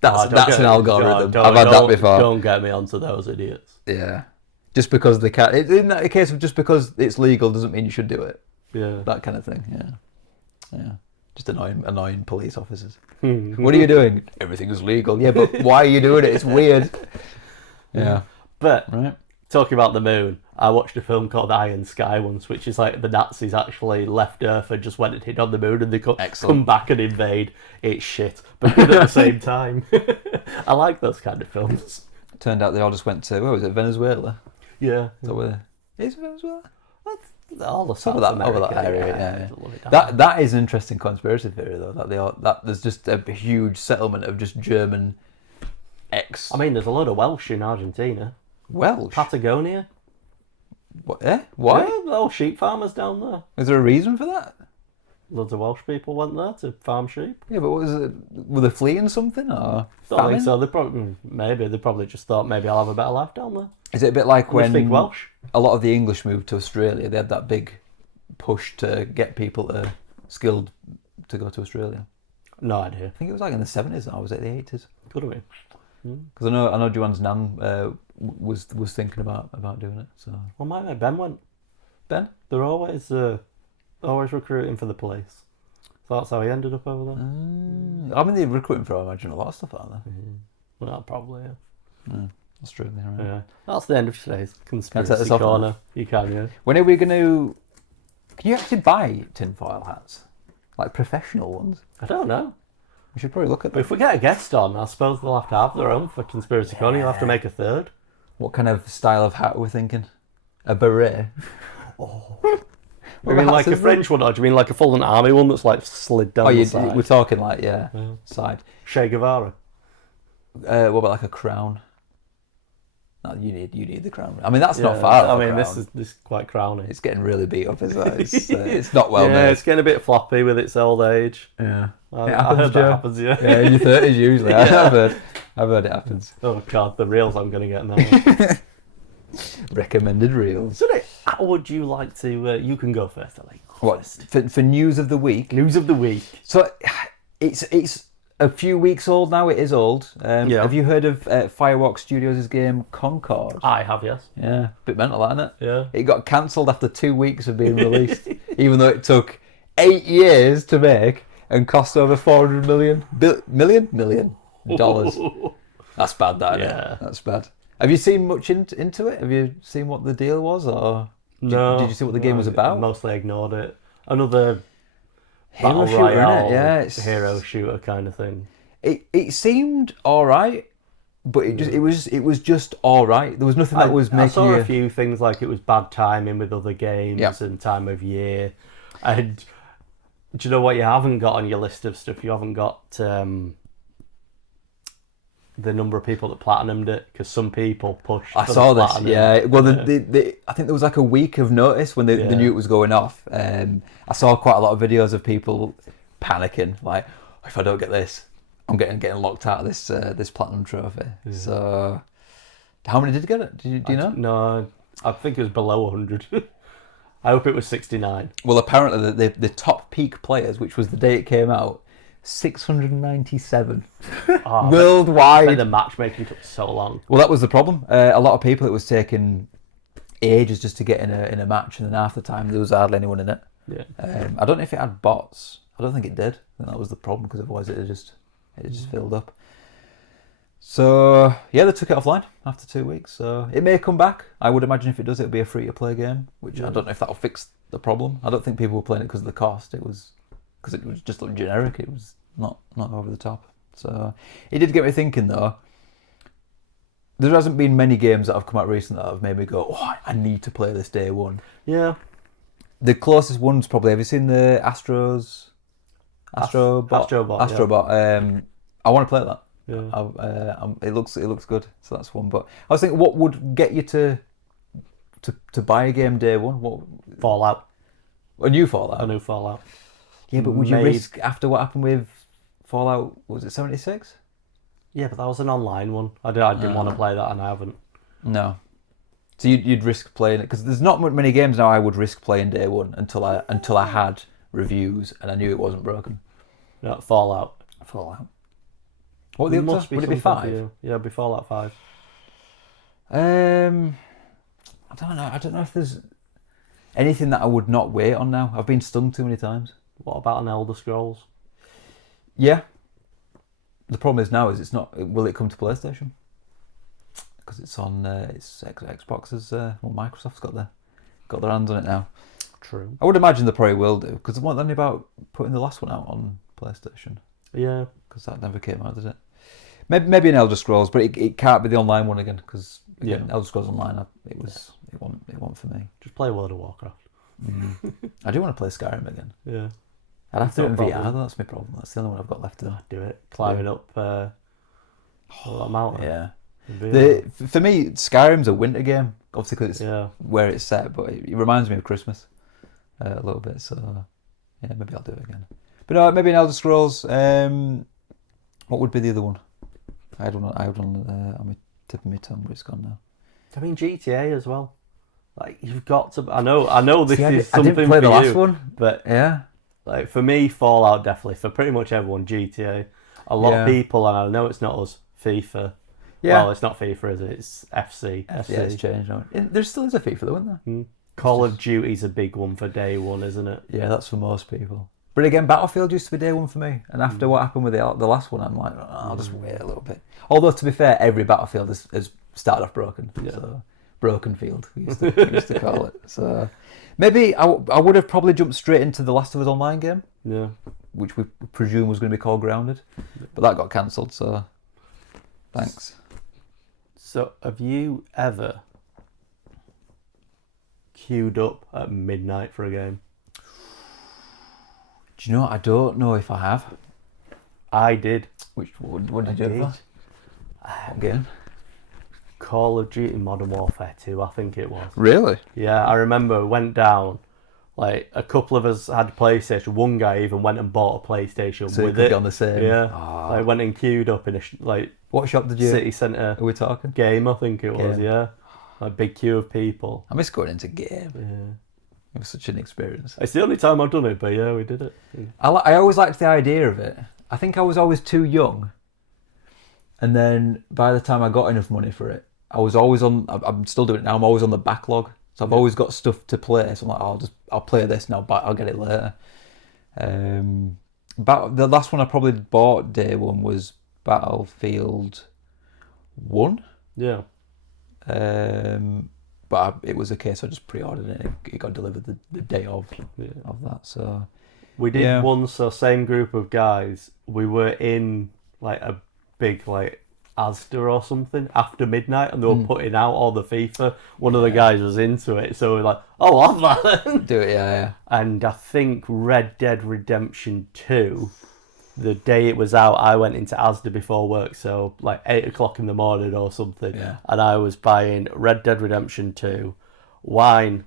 That's an algorithm. I've had that before. Don't get me onto those idiots. Yeah, just because they can't. In that case of just because it's legal doesn't mean you should do it. Yeah, That kind of thing. Yeah. Just annoying police officers. What are you doing? Everything's legal. Yeah, but why are you doing it? It's weird. Yeah. But Right. talking about the moon, I watched a film called Iron Sky once, which is like the Nazis actually left Earth and just went and hid on the moon, and they come back and invade. It's shit, but good at the same time. I like those kind of films. Turned out they all just went to where was it? Venezuela. Yeah, Is that where? Is it Venezuela? all the South Over that America, area, yeah. That is an interesting conspiracy theory though. That there's just a huge settlement of just German ex. I mean, there's a lot of Welsh in Argentina, Welsh. Patagonia. What? Why? Yeah, all sheep farmers down there. Is there a reason for that? Loads of Welsh people went there to farm sheep. Yeah, but what was it? Were they fleeing something or? Don't think so. They probably just thought maybe I'll have a better life down there. Is it a bit like They when speak Welsh. a lot of the English moved to Australia? They had that big push to get people skilled to go to Australia. No idea. I think it was like in the 70s or was it the 80s? Could have been. Because I know Joanne's nan was thinking about doing it. So Well, my mate Ben went. Ben, They're always recruiting for the police. So that's how he ended up over there. I mean they're recruiting for I imagine a lot of stuff, aren't they? Well, probably, yeah. That's true. Right. Yeah. That's the end of today's Can I take conspiracy this off now? corner. You can, yeah. When are we going to? Can you actually buy tinfoil hats, like professional ones? I don't know. We should probably look at But them. if we get a guest on, I suppose they'll have to have their own for conspiracy corner. You'll have to make a third. What kind of style of hat are we thinking? A beret? Do you mean like a French one, or do you mean like a full-on army one that's like slid down the side? We're talking like side. Che Guevara. What about like a crown? No, you need the crown. I mean that's not far. I mean this is quite crowny. It's getting really beat up, isn't it? It's not well yeah, made. it's getting a bit floppy with its old age. Yeah, I heard that happens. Yeah. Yeah, in your 30s usually. I've heard it happens. Oh god, the reels I'm going to get now. Recommended reels. So, how would you like to? You can go first, Ali. What for news of the week? News of the week. So it's a few weeks old now. It is old. Yeah. Have you heard of Firewalk Studios' game Concord? I have, yes. Yeah, bit mental, isn't it? Yeah. It got cancelled after 2 weeks of being released, even though it took 8 years to make and cost over $400 million dollars. That's bad, that. Isn't it? That's bad. Have you seen much into it? Have you seen what the deal was, or did you see what the game was about? Mostly ignored it. Another Hero battle shooter, royale, innit? Yeah, it's hero shooter kind of thing. It seemed all right, but it was just all right. There was nothing that was making I saw you. a few things like it was bad timing with other games and time of year. And do you know what you haven't got on your list of stuff? You haven't got the number of people that platinumed it, because some people pushed. I saw this. Yeah. Well, I think there was like a week of notice when they knew it was going off. I saw quite a lot of videos of people panicking, like, if I don't get this, I'm getting locked out of this platinum trophy. Yeah. So, how many did get it? Do you know? No, I think it was below 100. I hope it was 69. Well, apparently the top peak players, which was the day it came out, 697 worldwide. I bet the matchmaking took so long. Well, that was the problem. A lot of people, it was taking ages just to get in a match, and then half the time there was hardly anyone in it. Yeah. I don't know if it had bots. I don't think it did. I think that was the problem, because otherwise it just filled up. So yeah, they took it offline after 2 weeks. So it may come back. I would imagine if it does, it'll be a free-to-play game, which I don't know if that'll fix the problem. I don't think people were playing it because of the cost. It was because it was just looked generic. It was not over the top. So it did get me thinking though. There hasn't been many games that have come out recently that have made me go, oh, I need to play this day one. Yeah. The closest one's probably, have you seen the Astrobot? Astrobot. I want to play that. Yeah. It looks good. So that's one. But I was thinking, what would get you to buy a game day one? What? Fallout. A new Fallout. A new Fallout. Yeah, but would you risk after what happened with Fallout? Was it 76? Yeah, but that was an online one. I didn't want to play that, and I haven't. No. So you'd risk playing it, because there's not many games now I would risk playing day one until I had reviews and I knew it wasn't broken. No, Fallout. What the up to? Would it be 5? Yeah, it'd be Fallout 5. I don't know. I don't know if there's anything that I would not wait on now. I've been stung too many times. What about an Elder Scrolls? Yeah. The problem is now it's not. Will it come to PlayStation? Because it's on Xbox's. Microsoft's got their hands on it now. True. I would imagine they probably will do, because they weren't only about putting the last one out on PlayStation. Yeah. Because that never came out, did it? Maybe an Elder Scrolls, but it can't be the online one again, because Elder Scrolls Online, it wasn't for me. Just play World of Warcraft. I do want to play Skyrim again. Yeah. I'd have to do it in VR though. That's my problem. That's the only one I've got left to do it. Climbing up that mountain. Yeah. For me, Skyrim's a winter game, obviously because it's where it's set, but it reminds me of Christmas a little bit. So yeah, maybe I'll do it again. But no, maybe an Elder Scrolls. What would be the other one? I had one on my tip of my tongue, but it's gone now. I mean, GTA as well. Like, you've got to. I know this is something I didn't play for the you, last one, but yeah. Like, for me, Fallout definitely. For pretty much everyone, GTA. A lot of people, and I know it's not us, FIFA. Yeah. Well, it's not FIFA, is it? It's FC. Yeah, it's changed now. There still is a FIFA though, isn't there? Call of Duty's a big one for day one, isn't it? Yeah, that's for most people. But again, Battlefield used to be day one for me. And after what happened with the last one, I'm like, I'll just wait a little bit. Although, to be fair, every Battlefield has started off broken. Yeah. So, broken field, we used to call it. So maybe I would have probably jumped straight into the Last of Us Online game. Yeah. Which we presume was going to be called Grounded. But that got cancelled, so thanks. So, have you ever queued up at midnight for a game? Do you know what? I don't know if I have. I did. What did you do? What game? Call of Duty Modern Warfare 2, I think it was. Really? Yeah, I remember went down. Like, a couple of us had PlayStation. One guy even went and bought a PlayStation so with it. it. On the same. Yeah. Oh. I went and queued up in what shop did you? City Centre. Are we talking? Game, I think it was. Yeah. A big queue of people. I miss going into Game. Yeah. It was such an experience. It's the only time I've done it, but yeah, we did it. Yeah. I always liked the idea of it. I think I was always too young. And then by the time I got enough money for it, I was always on. I'm still doing it now. I'm always on the backlog, so I've always got stuff to play. So I'm like, I'll play this now, but I'll get it later. But the last one I probably bought day one was Battlefield 1. Yeah. But it was a case I just pre-ordered it. It got delivered the day of that. So we did once. So same group of guys. We were in like a big like Asda or something after midnight, and they were putting out all the FIFA. One of the guys was into it, so we were like, "Oh, I'll have that then." Do it, yeah. And I think Red Dead Redemption 2, the day it was out, I went into Asda before work, so like 8 o'clock in the morning or something, and I was buying Red Dead Redemption 2, wine,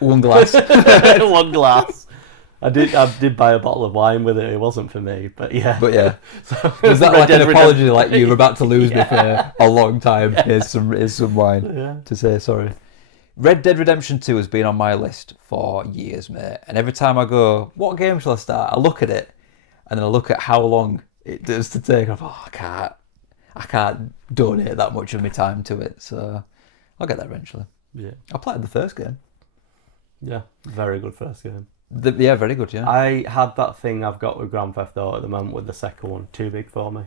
one glass, one glass. I did buy a bottle of wine with it. It wasn't for me, but yeah. So, was that like an apology, like you were about to lose me for a long time? Here's some wine to say sorry. Red Dead Redemption 2 has been on my list for years, mate. And every time I go, what game shall I start? I look at it, and then I look at how long it does to take. I'm like, I can't donate that much of my time to it. So I'll get there eventually. Yeah. I played the first game. Yeah, very good first game. Yeah, very good. Yeah, I had that thing I've got with Grand Theft Auto at the moment with the second one. Too big for me.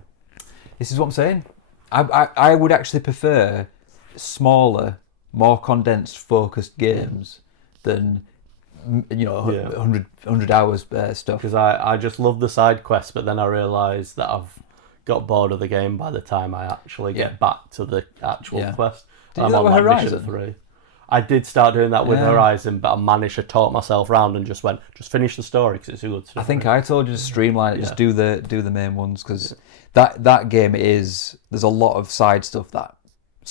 this is what I'm saying. I would actually prefer smaller, more condensed, focused games than 100 hours stuff. Because I just love the side quests, but then I realised that I've got bored of the game by the time I actually get back to the actual quest. Did you do that with Horizon? 3. I did start doing that with Yeah. Horizon, but I managed to talk myself round and just finish the story because it's a good story. I think I told you to streamline it, just do the main ones, because that game there's a lot of side stuff that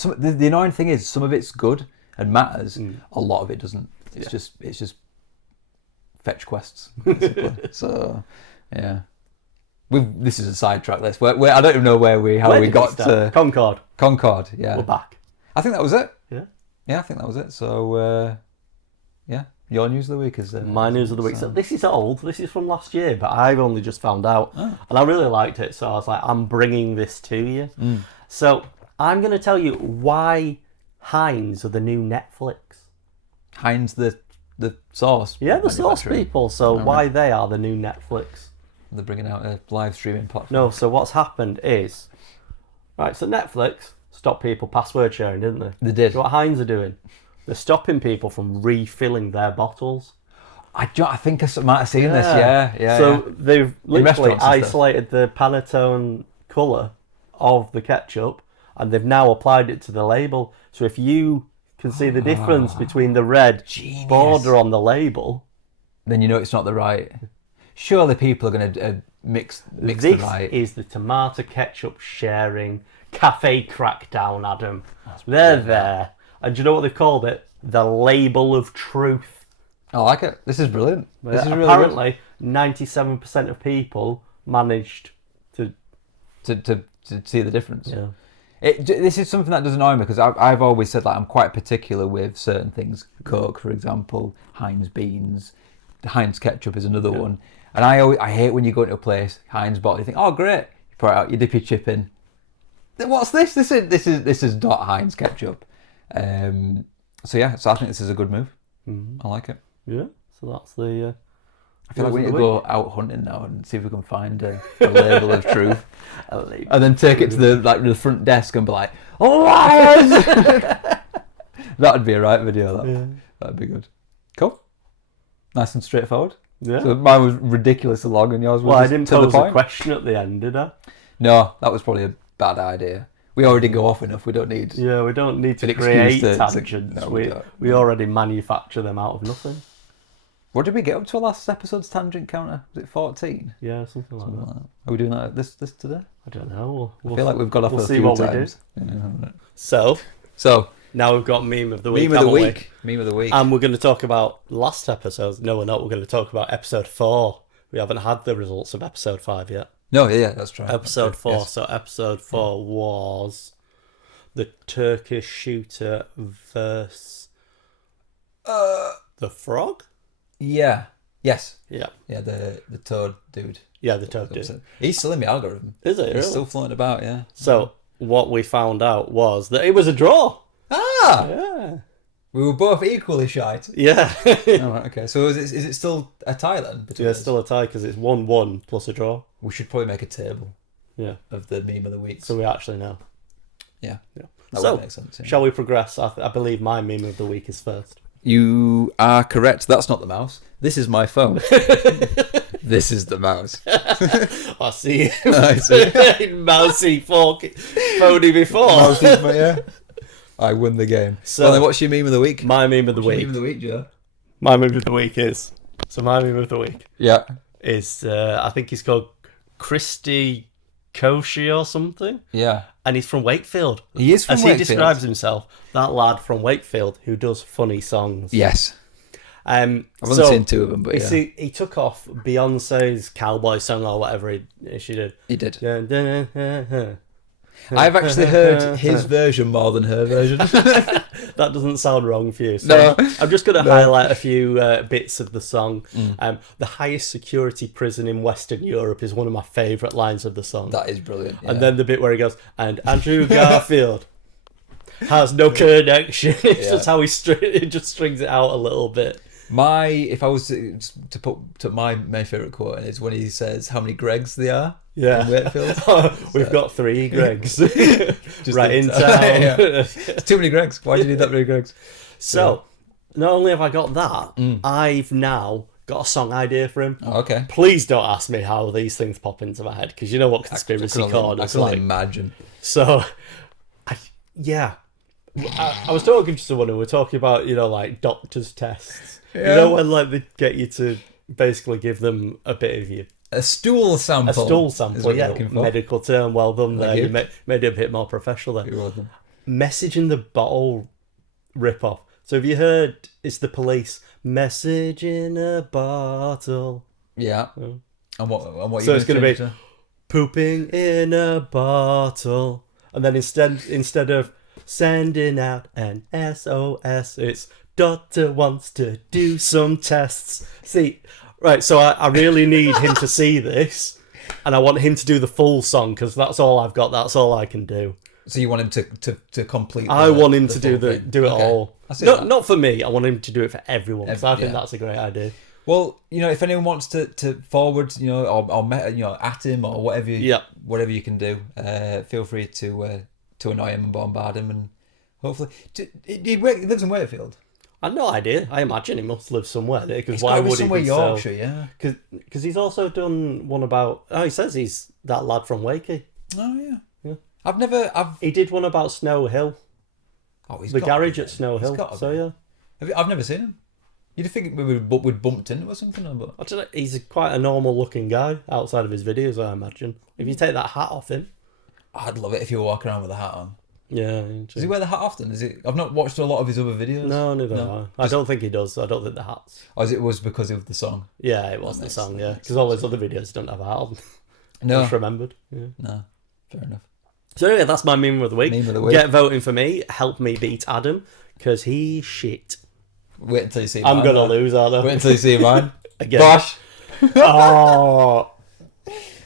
the annoying thing is some of it's good and matters, a lot of it doesn't. It's just fetch quests, basically. So yeah, this is a sidetrack list. I don't even know how we got to Concord. Yeah, we're back. I think that was it. Yeah, I think that was it. So your news of the week is my news of the week. So this is old. This is from last year, but I've only just found out, and I really liked it. So I was like, I'm bringing this to you. So I'm going to tell you why Heinz are the new Netflix. Heinz, the sauce. Yeah, the sauce people. So why they are the new Netflix. They're bringing out a live streaming platform. No, so what's happened is, right, so Netflix stopped people password sharing, didn't they? They did. So what Heinz are doing, they're stopping people from refilling their bottles. I think I might have seen this, yeah. So they've literally restaurants and stuff. isolated the Panettone colour of the ketchup, and they've now applied it to the label. So if you can see the difference between the red border on the label, then you know it's not the right. Surely people are going to mix the right. This is the tomato ketchup sharing cafe crackdown, Adam. They're there. And do you know what they've called it? The label of truth. I like it. This is brilliant. This is really apparently 97% of people managed to see the difference. Yeah. This is something that does annoy me, because I've always said, like, I'm quite particular with certain things. Coke, for example, Heinz beans, Heinz ketchup is another one. And I hate when you go into a place, Heinz bottle, you think, oh great, you pour it out, you dip your chip in. What's this? This is not Heinz ketchup. So I think this is a good move. I like it. Yeah. So that's the. I feel like we need to go out hunting now and see if we can find a label of truth, and then take it to the front desk and be like, liars! That'd be a right video. That'd be good. Cool. Nice and straightforward. Yeah. So mine was ridiculously long, and yours was I just didn't to the pose a point. question at the end, did I? No, that was probably a bad idea. We already go off enough. We don't need. Yeah, we don't need to an create excuse to- tangents. no, we already manufacture them out of nothing. What did we get up to last episode's tangent counter? Was it 14? Yeah, something like that. Are we doing that this today? I don't know. I feel like we've got off we'll a see few what times. we do. Yeah. So now we've got meme of the week. Meme of the week. And we're going to talk about last episode. No, we're not. We're going to talk about episode 4. We haven't had the results of episode 5 yet. No, yeah, that's right. Episode 4. Yes. So episode 4 was the Turkish shooter versus the frog. Yeah. Yes. Yeah. Yeah, the toad dude. Yeah, the toad dude. He's still in my algorithm. Is it? He's still floating about, yeah. So what we found out was that it was a draw. Ah! Yeah. We were both equally shite. Yeah. Oh, right, okay. So is it still a tie then? Yeah, it's still a tie because it's 1-1 plus a draw. We should probably make a table. Yeah. Of the meme of the week. So we actually know. Yeah. Yeah. That So, would make sense. Yeah. shall we progress? I believe my meme of the week is first. You are correct. That's not the mouse. This is my phone. This is the mouse. I see. I see. Mousy phony before. Mouse is my, yeah. I won the game. So, well, then what's your meme of the week? My meme of the week. Meme of the week, Joe. My meme of the week is. So my meme of the week Yeah. is I think he's called Christy Koshi or something. Yeah. And he's from Wakefield. He is from As Wakefield. he describes himself, that lad from Wakefield who does funny songs. Yes. I've only seen 2 of them, but yeah. He took off Beyonce's cowboy song or whatever she did. He did. That I've actually heard his version more than her version. doesn't sound wrong for you. So No. I'm just going to highlight a few bits of the song. The highest security prison in Western Europe is one of my favourite lines of the song. That is brilliant. Yeah. And then the bit where he goes, and Andrew Garfield has no connection. It's just how he just strings it out a little bit. If I was to put my favourite quote in, is when he says how many Gregs there are in Wakefield. We've got 3 Gregs. Just right in town. Yeah. It's too many Gregs. Why do you need that many Gregs? So, not only have I got that, I've now got a song idea for him. Oh, okay. Please don't ask me how these things pop into my head, because you know what conspiracy corners I can only imagine. So, I was talking to someone who were talking about, like doctors' tests. Yeah. You know when they get you to basically give them a bit of a stool sample. A stool sample, yeah. Medical term, well done there. You made it a bit more professional there. You're welcome. Message in the bottle rip-off. So have you heard, it's the Police, message in a bottle. Yeah. Oh. And what so it's going to be pooping in a bottle. And then instead of sending out an SOS, it's doctor wants to do some tests. See, right, so I really need him to see this. And I want him to do the full song, because that's all I've got. That's all I can do. So you want him to complete? I want him to do it all. No, not for me. I want him to do it for everyone, because I think that's a great idea. Well, if anyone wants to forward, or at him or whatever, whatever you can do, feel free to annoy him and bombard him, and hopefully he lives in Wakefield. I've no idea. I imagine he must live somewhere there, because why would he somewhere be Yorkshire? Yeah, because he's also done one about. Oh, he says he's that lad from Wakey. Oh yeah. He did one about Snow Hill. Oh, the garage at Snow Hill. So yeah. I've never seen him. You'd think we'd bumped into or something, but I don't know. He's quite a normal looking guy outside of his videos, I imagine. If you take that hat off him, I'd love it if you were walking around with a hat on. Yeah. Does he wear the hat often? I've not watched a lot of his other videos. No, neither have I. I don't think he does. I don't think the hats. Or it was because of the song? Yeah, it was the song. Yeah, because all his other videos don't have a hat on. No, just remembered. Yeah. No, fair enough. So yeah, that's my meme of the week. Meme of the week. Get voting for me. Help me beat Adam, because he's shit. Wait until you see mine. I'm going to lose, aren't I? Wait until you see mine. Again. Bosh! Oh!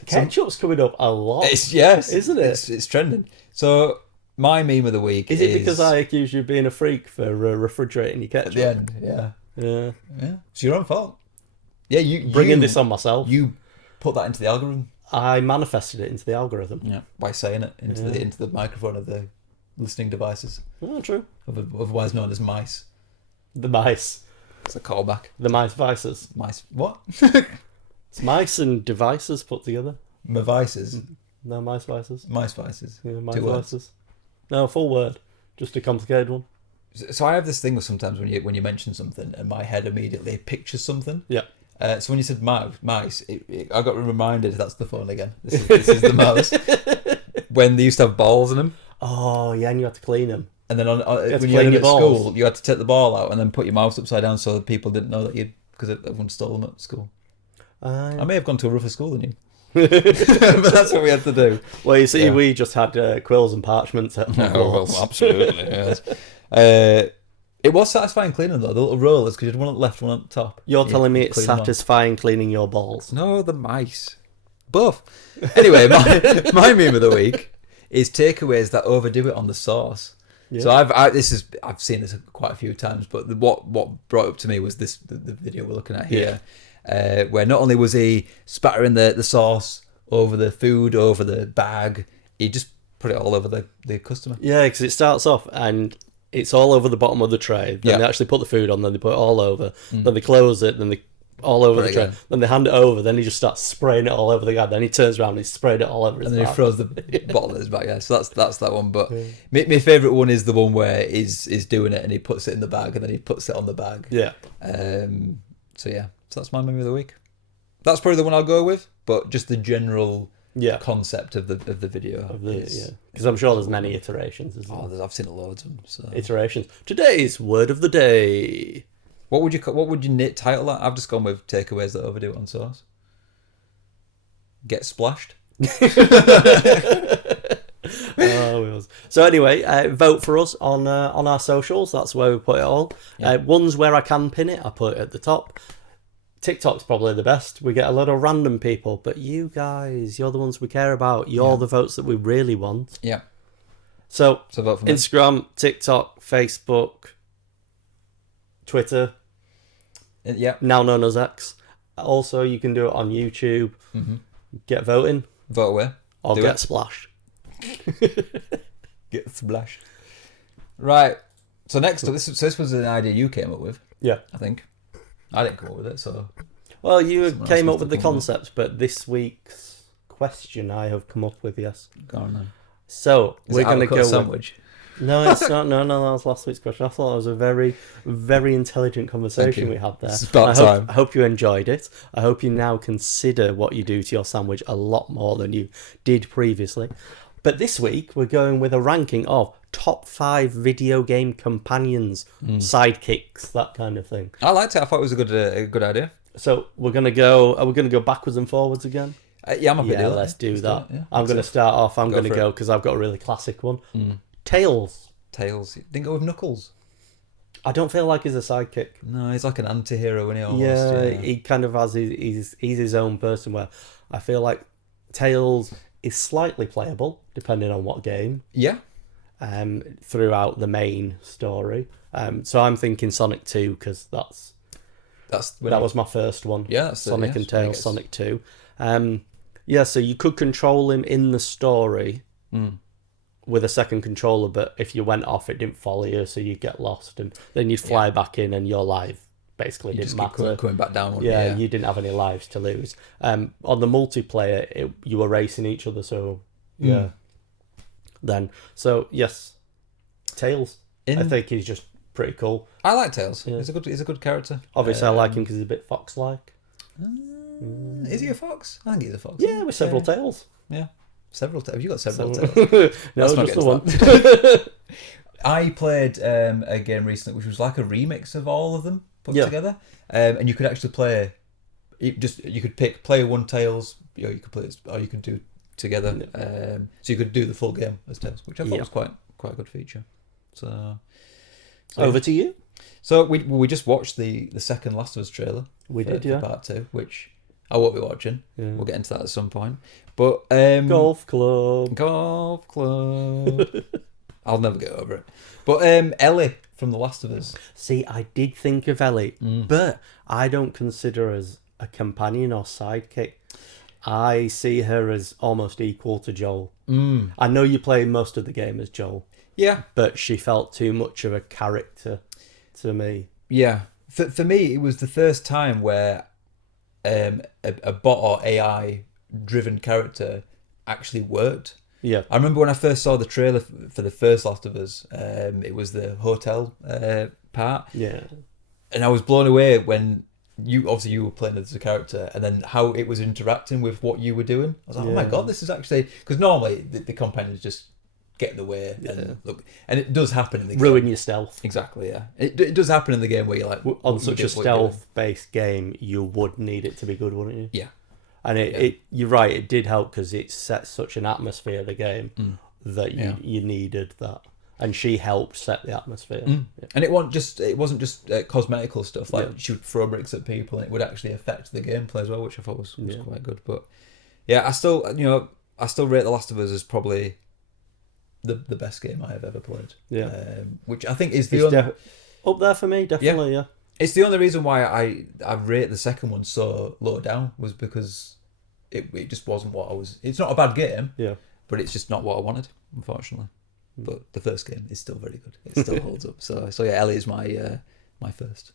Ketchup's coming up a lot. Isn't it? It's trending. So, my meme of the week is... Is it because I accuse you of being a freak for refrigerating your ketchup? At the end, yeah. Yeah. It's your own fault. Yeah, you... Bringing this on myself. You put that into the algorithm. I manifested it into the algorithm. Yeah. By saying it into the microphone of the listening devices. Oh, true. Otherwise known as mice. The mice. It's a callback. The mice vices. Mice. What? It's mice and devices put together. Mavices. No, mice vices. Mice vices. Yeah, mice vices. No, full word. Just a complicated one. So I have this thing with sometimes when you mention something and my head immediately pictures something. Yeah. So when you said mice, I got reminded that's the phone again. This is the mouse. When they used to have balls in them. Oh yeah, and you had to clean them. And then when you had them at school, you had to take the ball out and then put your mouse upside down so that people didn't know that because everyone stole them at school. I may have gone to a rougher school than you. But that's what we had to do. Well, you see, we just had quills and parchments at well, absolutely. Yes. It was satisfying cleaning though, the little rollers, because you had one on the left, one on the top. You're telling me it's satisfying cleaning your balls? No, the mice. Both. Anyway, my meme of the week is takeaways that overdo it on the sauce. Yeah. So I've seen this quite a few times, but what brought up to me was the video we're looking at here, where not only was he spattering the sauce over the food, over the bag, he just put it all over the customer. Yeah, because it starts off and it's all over the bottom of the tray. Then they actually put the food on, then they put it all over. Then they close it, then they all over the tray. Then they hand it over, then he just starts spraying it all over the guy. Then he turns around and he's sprayed it all over his back. And then he throws the bottle in his back. Yeah, so that's that one. But my favourite one is the one where he's doing it and he puts it in the bag and then he puts it on the bag. Yeah. So that's my memory of the week. That's probably the one I'll go with, but just the general concept of the video. Because I'm sure there's many iterations. I've seen loads of them. So. Iterations. Today's word of the day. What would you title that? I've just gone with takeaways that overdo it on sauce. Get splashed. So anyway, vote for us on our socials. That's where we put it all. Ones where I can pin it, I put it at the top. TikTok's probably the best. We get a lot of random people, but you guys, you're the ones we care about. You're the votes that we really want. Yeah. So vote for me. Instagram, TikTok, Facebook, Twitter. Yeah. now known as X. Also, you can do it on YouTube. Mm-hmm. Get voting Vote away. or Do get it. splashed. Get splashed. Right. So next up, this was an idea you came up with. Yeah. I think. I didn't come up with it, so. Well, you Someone came else up with must the have come up with concept, but this week's question I have come up with, yes. Go on then. So, Is we're it going to avocado go with... sandwich? No, it's not. No, that was last week's question. I thought it was a very, very intelligent conversation we had there. It's about time. I hope you enjoyed it. I hope you now consider what you do to your sandwich a lot more than you did previously. But this week, we're going with a ranking of top 5 video game companions, sidekicks, that kind of thing. I liked it. I thought it was a good idea. So we're going to go... Are we going to go backwards and forwards again? Yeah, I'm happy to do that. Let's do that. Yeah, I'm going to start off. I'm going to for go it. because I've got a really classic one. Tails. Tails. Didn't go with Knuckles. I don't feel like he's a sidekick. No, he's like an anti-hero, isn't he? Almost, Yeah, he kind of has he's his own person where I feel like Tails is slightly playable depending on what game Yeah. throughout the main story. So I'm thinking Sonic 2 because that was my first one. Yeah, that's Sonic and Sonic Tails, Sonic 2. Yeah, so you could control him in the story with a second controller, but if you went off, it didn't follow you, so you'd get lost, and then you'd fly back in, and your life basically didn't matter. Coming back down. Yeah, you didn't have any lives to lose. On the multiplayer, you were racing each other, so yeah. Yes, Tails. I think he's just pretty cool. I like Tails. Yeah. He's a good character. Obviously, I like him because he's a bit fox-like. Is he a fox? I think he's a fox. Yeah, with several tails. Yeah, several. Have you got several tails? No, Let's not just get the one. I played a game recently which was like a remix of all of them put together, and you could actually play. You could pick player one Tails. You could play, or you could do together. So you could do the full game as Tails, which I thought was quite a good feature. So Over to you. So we just watched the second Last of Us trailer. We did, for part 2, which I won't be watching. Yeah. We'll get into that at some point. But Golf club. I'll never get over it. But Ellie from The Last of Us. See, I did think of Ellie, but I don't consider her as a companion or sidekick. I see her as almost equal to Joel. I know you play most of the game as Joel. Yeah. But she felt too much of a character to me. Yeah. For me, it was the first time where a bot or AI driven character actually worked. Yeah. I remember when I first saw the trailer for the first Last of Us, it was the hotel part. Yeah. And I was blown away when you were playing as a character, and then how it was interacting with what you were doing. I was like, oh my God, this is actually... Because normally the companions just get in the way and look, and it does happen in the game. Ruin your stealth. Exactly, yeah. It does happen in the game where you're like... On such a stealth-based game, you would need it to be good, wouldn't you? Yeah. And you're right, it did help because it set such an atmosphere of the game that you needed that. And she helped set the atmosphere. Yeah. And it wasn't just cosmetical stuff, like she would throw bricks at people and it would actually affect the gameplay as well, which I thought was quite good. But yeah, I still rate The Last of Us as probably the best game I have ever played. Yeah. Which I think is up there for me, definitely, yeah. It's the only reason why I rate the second one so low down was because it just wasn't what I was... It's not a bad game, but it's just not what I wanted, unfortunately. But the first game is still very good. It still holds up. So yeah, Ellie is my first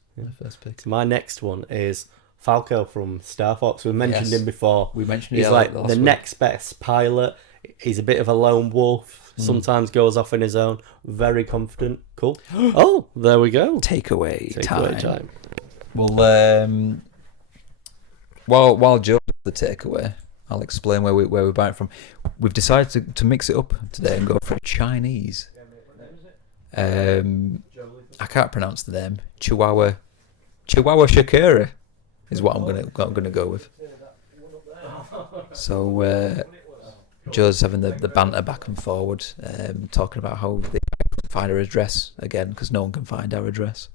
pick. So my next one is Falco from Star Fox. We mentioned him before. We mentioned he's like the next best pilot. He's a bit of a lone wolf. Sometimes goes off on his own. Very confident. Cool. Oh, there we go. Takeaway time. Well, while Joe does the takeaway, I'll explain where we're buying it from. We've decided to mix it up today and go for a Chinese. I can't pronounce the name. Chihuahua Shakira is what I'm gonna go with. So Joe's having the banter back and forward, talking about how they can't find her address again because no one can find our address.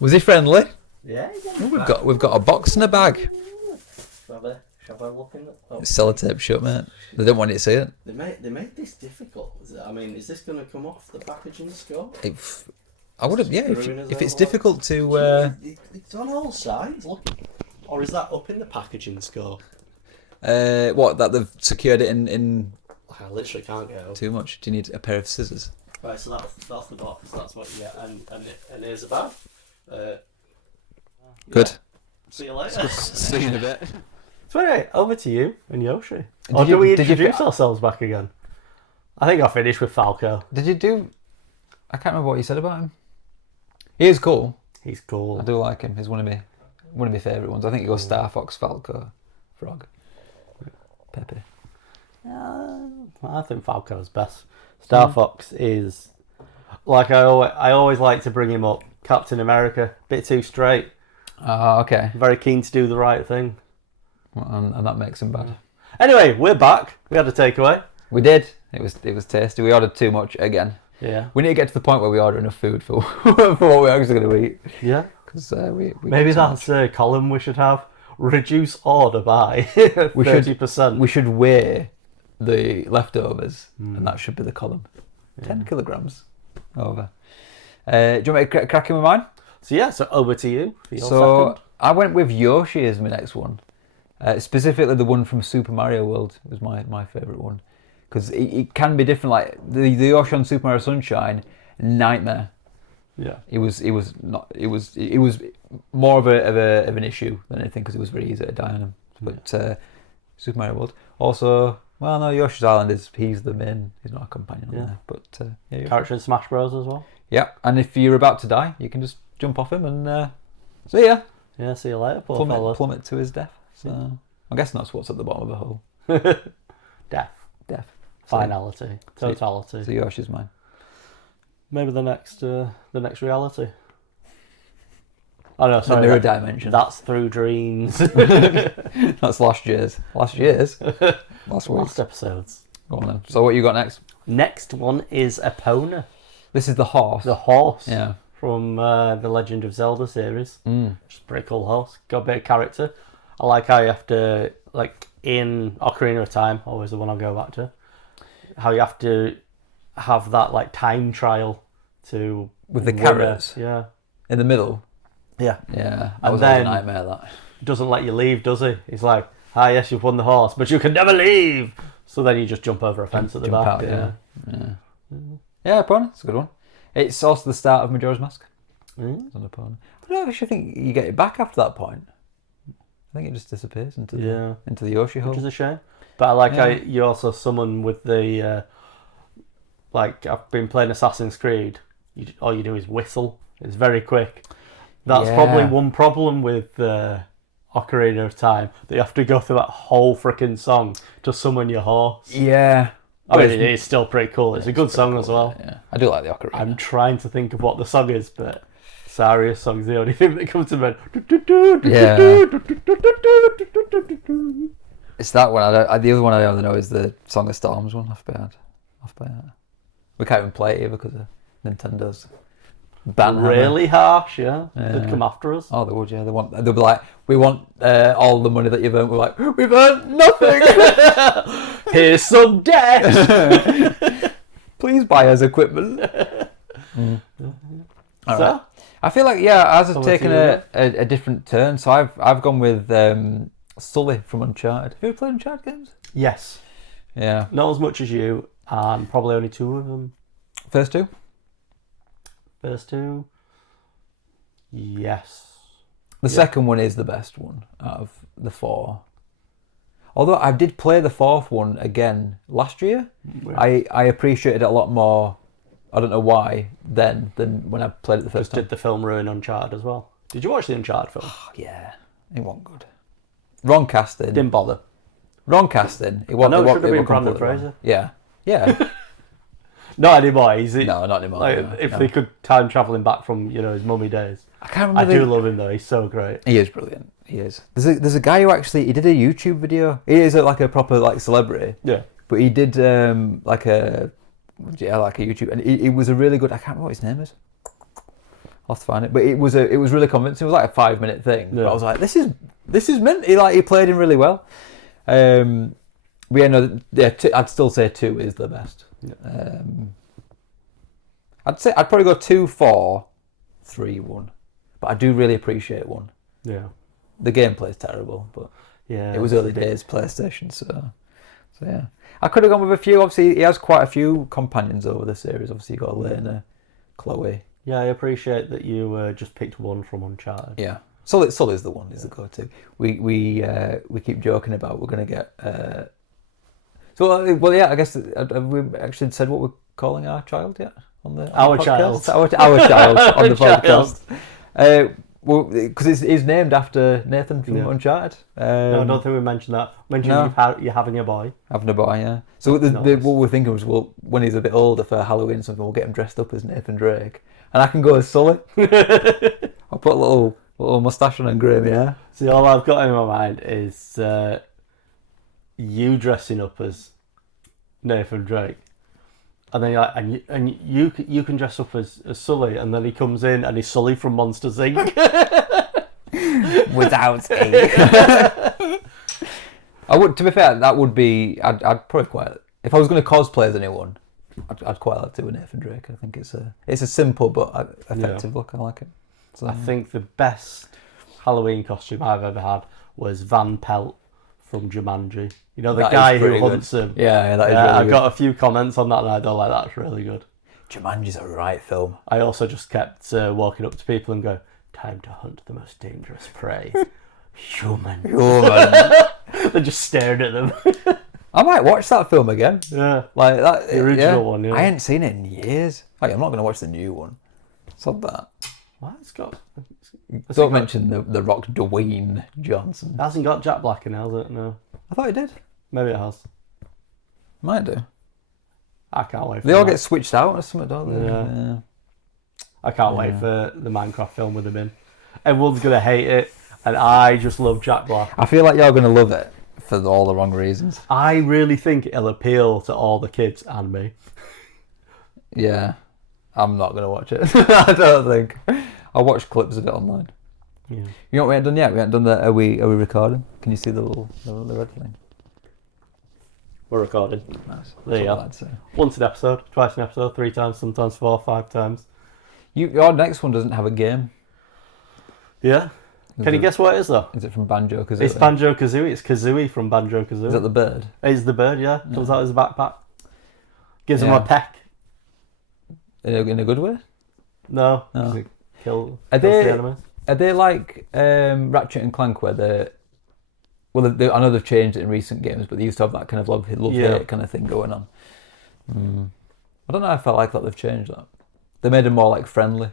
Was he friendly? Yeah. Oh, we've got a box and a bag. Shall I look in It's sellotape shut, mate. They don't want you to see it. They made this difficult. I mean, is this going to come off the packaging score? I would have. Yeah, Screwing us if it's over. difficult to. It's on all sides. Look, or is that up in the packaging score? What, that they've secured it in I literally can't get over. too much? Do you need a pair of scissors? Right, so that's the box. That's what you get, and here's the bag. Good. Yeah. See you later. See you in a bit. So anyway, over to you and Yoshi. Did Or you- do we did you introduce ourselves back again? I think I finished with Falco. Did you do? I can't remember what you said about him. He is cool. He's cool. I do like him. He's one of my favourite ones. I think he goes Star Fox, Falco, Frog, Pepe. I think Falco's best. Star Fox is like I always like to bring him up. Captain America, bit too straight. Ah, okay. Very keen to do the right thing. And that makes him bad. Anyway, we're back. We had a takeaway. We did. It was tasty. We ordered too much again. Yeah. We need to get to the point where we order enough food for for what we're actually going to eat. Yeah. Because we Maybe get too that's a column we should have. Reduce order by We 30%. We should weigh the leftovers, and that should be the column. 10 kilograms over. Do you want me to crack in with mine? So over to you for your So second. I went with Yoshi as my next one. Specifically the one from Super Mario World was my favourite one. Because it can be different. Like the Yoshi on Super Mario Sunshine, nightmare. Yeah. It was more of an issue than anything because it was very easy to die on him. But Super Mario World also. Well, no, Yoshi's Island he's the main. He's not a companion on there. But Yoshi. Character in Smash Bros as well. Yeah, and if you're about to die, you can just jump off him and see ya. Yeah, see you later, poor fella. Plummet to his death. So I'm guessing that's what's at the bottom of the hole. Death. So, Finality. Totality. So Yoshi's mine. Maybe the next reality. Oh no, sorry. The mirror dimension. That's through dreams. That's last year's. Last week's. Last episodes. Go on then. So what you got next? Next one is Epona, This is the horse. the horse. Yeah. From the Legend of Zelda series. Which is a pretty cool horse. Got a bit of character. I like how you have to, like in Ocarina of Time, always the one I'll go back to, how you have to have that like time trial to With the win carrots? Yeah. In the middle. Yeah. Yeah. That And was then- a nightmare. That. Doesn't let you leave, does he? He's like, yes, you've won the horse, but you can never leave. So then you just jump over a fence at the Jump back. out, yeah. Epona. It's a good one. It's also the start of Majora's Mask. It's on Epona. But I don't actually think you get it back after that point. I think it just disappears into the Yoshi hole. Which is a shame. But I like Yeah. how you also summon with the like I've been playing Assassin's Creed. All you do is whistle. It's very quick. That's Yeah. probably one problem with Ocarina of Time, that you have to go through that whole freaking song to summon your horse. Yeah. I mean, it is still pretty cool. It's a good song as well. Yeah. I do like the Ocarina. I'm trying to think of what the song is, but Saria's song's the only thing that comes to mind. It's that one. The other one I only know is the Song of Storms one off by heart. We can't even play it either because of Nintendo's ban. Really harsh, yeah. They'd come after us. Oh, they would, yeah. They'll be like, we want all the money that you've earned. We're like, we've earned nothing. Here's some debt. Please buy us equipment. All right. I feel like ours have taken a different turn. So I've gone with Sully from Uncharted. Have you ever played Uncharted games? Yes. Yeah. Not as much as you, and probably only two of them. First two? First two? Yes. The second one is the best one out of the four. Although I did play the fourth one again last year, I appreciated it a lot more. I don't know why then than when I played it the first time. Did the film ruin Uncharted as well? Did you watch the Uncharted film? Oh, yeah, it wasn't good. Wrong casting. Didn't bother. Wrong casting. It I wasn't. know it should have been completely Brandon Fraser. wrong. Yeah, yeah. Not anymore. No, not anymore. Like, no, if no. they could time travelling back from his mummy days. I can't I remember. do love him though. He's so great. He is brilliant. He is. There's a guy who actually he did a YouTube video. He is like a proper like celebrity. Yeah. But he did like a YouTube, and it was a really good. I can't remember what his name is. I'll have to find it. But it was really convincing. It was like a 5-minute thing. Yeah. But I was like, this is mint. He played him really well. I'd still say 2 is the best. Yeah. I'd say I'd probably go 2, 4, 3, 1. But I do really appreciate 1. Yeah. The gameplay's terrible, but Yeah. it was early days PlayStation, so yeah. I could have gone with a few. Obviously, he has quite a few companions over the series. Obviously, you got Elena, Chloe. Yeah, I appreciate that you just picked one from Uncharted. Yeah, Sully's the one. Is the go-to. We keep joking about we're going to get. Well, yeah. I guess have we actually said what we're calling our child yet on the Our podcast? child. Our child on the Child. podcast. Well, because it's named after Nathan from Uncharted. No, I don't think we mentioned that. You're having your boy. Having a boy, yeah. So what we're thinking was, well, when he's a bit older for Halloween or something, we'll get him dressed up as Nathan Drake, and I can go as Sully. I'll put a little moustache on and grey my hair. See, all I've got in my mind is you dressing up as Nathan Drake. And then you're like, and you can dress up as Sully, and then he comes in and he's Sully from Monsters Inc. Without E. I would, to be fair, that would be. I'd probably quite. If I was going to cosplay as anyone, I'd quite like to do with Nathan Drake. I think it's a simple but effective look. I like it. So, I think the best Halloween costume I've ever had was Van Pelt from Jumanji. You know, the guy who hunts him. Yeah, that is really I good. got a few comments on that and I don't like that's really good. Jumanji's a right film. I also just kept walking up to people and go, time to hunt the most dangerous prey. Human. They just stared at them. I might watch that film again. Yeah. Like that. The original one, yeah. I hadn't seen it in years. Like, I'm not going to watch the new one. It's not that. What? It's got... Don't mention the Rock Dwayne Johnson. It hasn't got Jack Black in it, has it? No. I thought it did. Maybe it has. Might do. I can't wait for They all get switched out or something, don't they? Yeah. I can't wait for the Minecraft film with him in. Everyone's going to hate it, and I just love Jack Black. I feel like you're going to love it for all the wrong reasons. I really think it'll appeal to all the kids and me. Yeah. I'm not going to watch it. I don't think. I'll watch clips of it online. Yeah. You know what we haven't done yet? We haven't done the... Are we recording? Can you see the red thing? We're recording. Nice. There you go. Once an episode, twice an episode, 3 times, sometimes 4, 5 times. Your next one doesn't have a game. Yeah. Can you guess what it is, though? Is it from Banjo-Kazooie? It's Banjo-Kazooie. It's Kazooie from Banjo-Kazooie. Is that the bird? It's the bird, yeah. Comes out of his backpack. Gives him a peck. In a good way? No. Oh. Kills Are the enemy. they like Ratchet and Clank where they're... Well, I know they've changed it in recent games, but they used to have that kind of love-hate kind of thing going on. I don't know if I like that they've changed that. They made them more like friendly.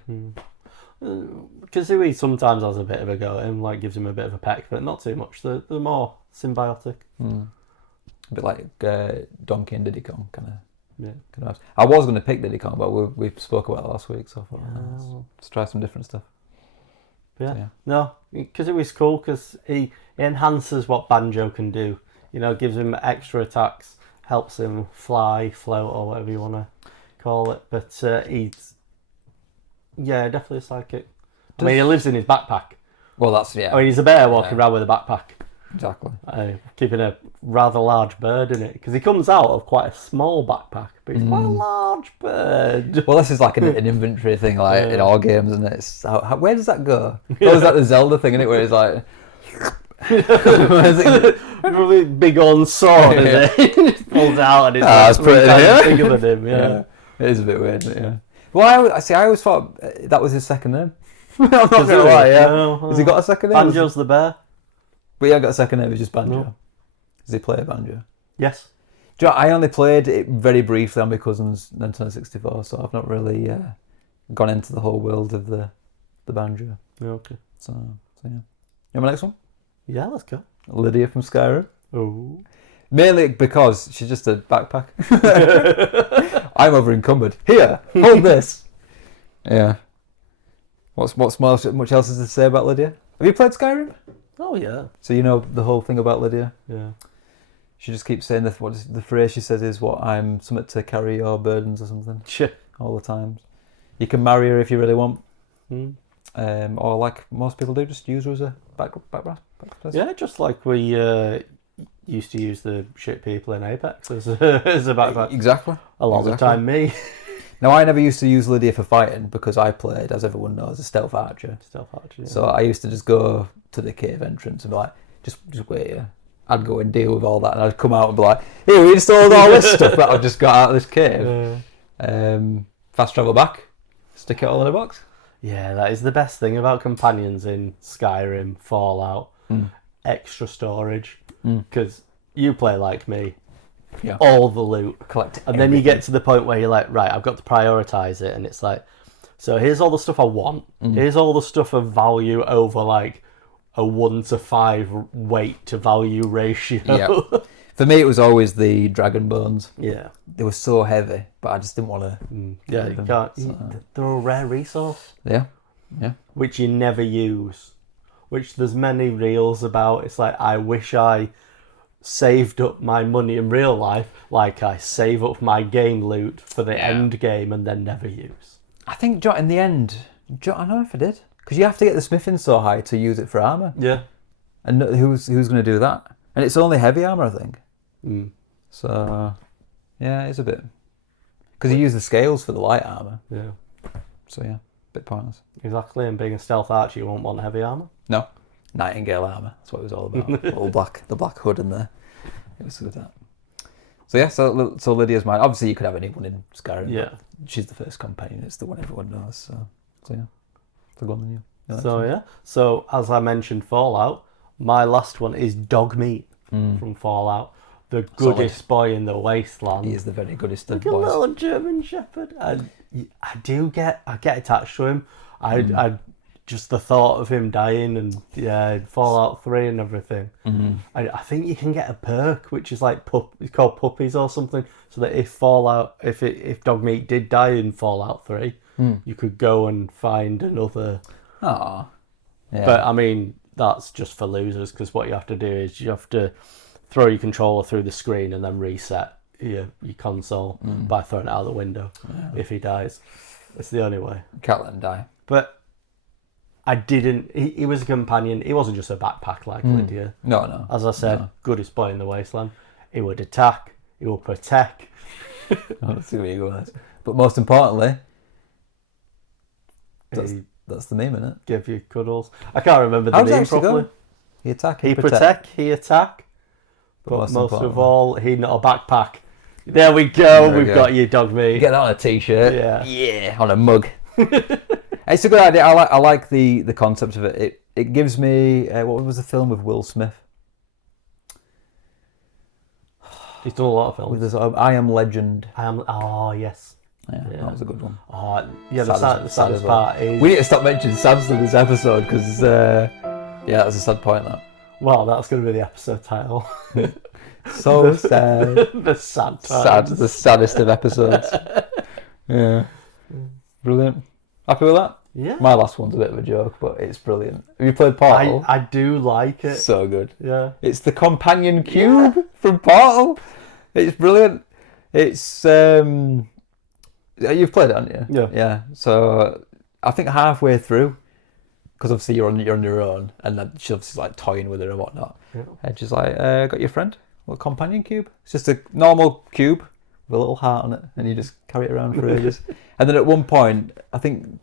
Kazooie sometimes has a bit of a go at him, like gives him a bit of a peck, but not too much. They're more symbiotic. A bit like Donkey and Diddy Kong kind of. Yeah. I was going to pick Diddy Kong, but we spoke about it last week, so I thought let's try some different stuff. Yeah. No, Kazooie's cool because he enhances what Banjo can do. You know, gives him extra attacks, helps him fly, float, or whatever you want to call it. But he's definitely a psychic. I mean, he lives in his backpack. Well, that's I mean, he's a bear walking around with a backpack. Exactly. Keeping a rather large bird in it because he comes out of quite a small backpack, but he's quite a large bird. Well, this is like an inventory thing, like in all games, isn't it? It's where does that go? Or is that the Zelda thing, isn't it? Where it's like really big on sword, is it? It pulls out and it's like 3 times bigger than him. Yeah, it is a bit weird, isn't it? Yeah. Well, I always thought that was his second name. I'm not gonna lie. Yeah, has he got a second name? Banjo's the bear. But he ain't got a second name. It's just Banjo. No. Does he play Banjo? Yes. Do you know, I only played it very briefly on my cousin's Nintendo 64, so I've not really gone into the whole world of the Banjo. Okay. So yeah. You have my next one? Yeah, let's go. Lydia from Skyrim. Oh. Mainly because she's just a backpack. I'm over encumbered. Here, hold this. Yeah. Much else is to say about Lydia? Have you played Skyrim? Oh yeah. So you know the whole thing about Lydia? Yeah. She just keeps saying the phrase she says is I'm something to carry your burdens or something. Shit. All the time. You can marry her if you really want. Mm. Or like most people do, just use her as a back person. Yeah, just like we used to use the shit people in Apex as a backpack. Exactly. A lot of the time, me. Now, I never used to use Lydia for fighting because I played, as everyone knows, a stealth archer. Yeah. So I used to just go to the cave entrance and be like, just wait here. I'd go and deal with all that, and I'd come out and be like, here, we installed all this stuff that I've just got out of this cave. Fast travel back, stick it all in a box. Yeah, that is the best thing about companions in Skyrim, Fallout, extra storage. Because you play like me, all the loot. Collect and then you get to the point where you're like, right, I've got to prioritise it, and it's like, so here's all the stuff I want, here's all the stuff of value over like a 1 to 5 weight to value ratio. Yeah. For me, it was always the dragon bones. Yeah. They were so heavy, but I just didn't want to. Yeah, you can't. They're a rare resource. Yeah. Which you never use. Which there's many reels about. It's like, I wish I saved up my money in real life like I save up my game loot for the end game and then never use. I think in the end, I don't know if I did. Because you have to get the smithing so high to use it for armour. Yeah. And who's going to do that? And it's only heavy armour, I think. So, yeah, it's a bit... Because you use the scales for the light armour. Yeah. So, yeah, a bit pointless. Exactly, and being a stealth archer, you won't want heavy armour. No. Nightingale armour. That's what it was all about. The black hood in there. It was good that. So, yeah, so Lydia's mine. Obviously, you could have anyone in Skyrim. Yeah. She's the first companion. It's the one everyone knows. So yeah. So go on then, you. So, yeah. So, as I mentioned, Fallout, my last one is Dogmeat from Fallout. The goodest boy in the wasteland. He is the very goodest of like a boys. little German shepherd. I get attached to him. I just the thought of him dying and Fallout 3 and everything. I think you can get a perk which is like it's called puppies or something, so that if Dogmeat did die in Fallout 3, you could go and find another. Aww. Yeah. But I mean, that's just for losers, because what you have to do is you have to throw your controller through the screen and then reset your console by throwing it out the window if he dies. It's the only way. Can't let him die. But I didn't... He was a companion. He wasn't just a backpack like Lydia. No. As I said, goodest boy in the wasteland. He would attack. He would protect. Let's see where you go. But most importantly, that's the name, isn't it? Give you cuddles. I can't remember the How does it name actually properly. go? He attack. He protect. He attack. But most of all, he not a backpack. There we go. We've got you, Dogmeat. Get that on a t-shirt. Yeah, on a mug. It's a good idea. I like the concept of it. It gives me what was the film with Will Smith? He's done a lot of films. With this I Am Legend. Oh yes. Yeah, that was a good one. Oh yeah, the saddest part is we need to stop mentioning Sads in this episode because that's a sad point. That. Well, that's going to be the episode title. So sad. The sad times. Sad, the saddest of episodes. Yeah. Brilliant. Happy with that? Yeah. My last one's a bit of a joke, but it's brilliant. Have you played Portal? I do like it. So good. Yeah. It's the companion cube from Portal. It's brilliant. It's you've played it, haven't you? Yeah. Yeah. So I think halfway through, because obviously you're on your own, and then she's obviously like toying with her and whatnot. Yeah. And she's like, got your friend? A little companion cube. It's just a normal cube with a little heart on it, and you just carry it around for ages. And then at one point, I think,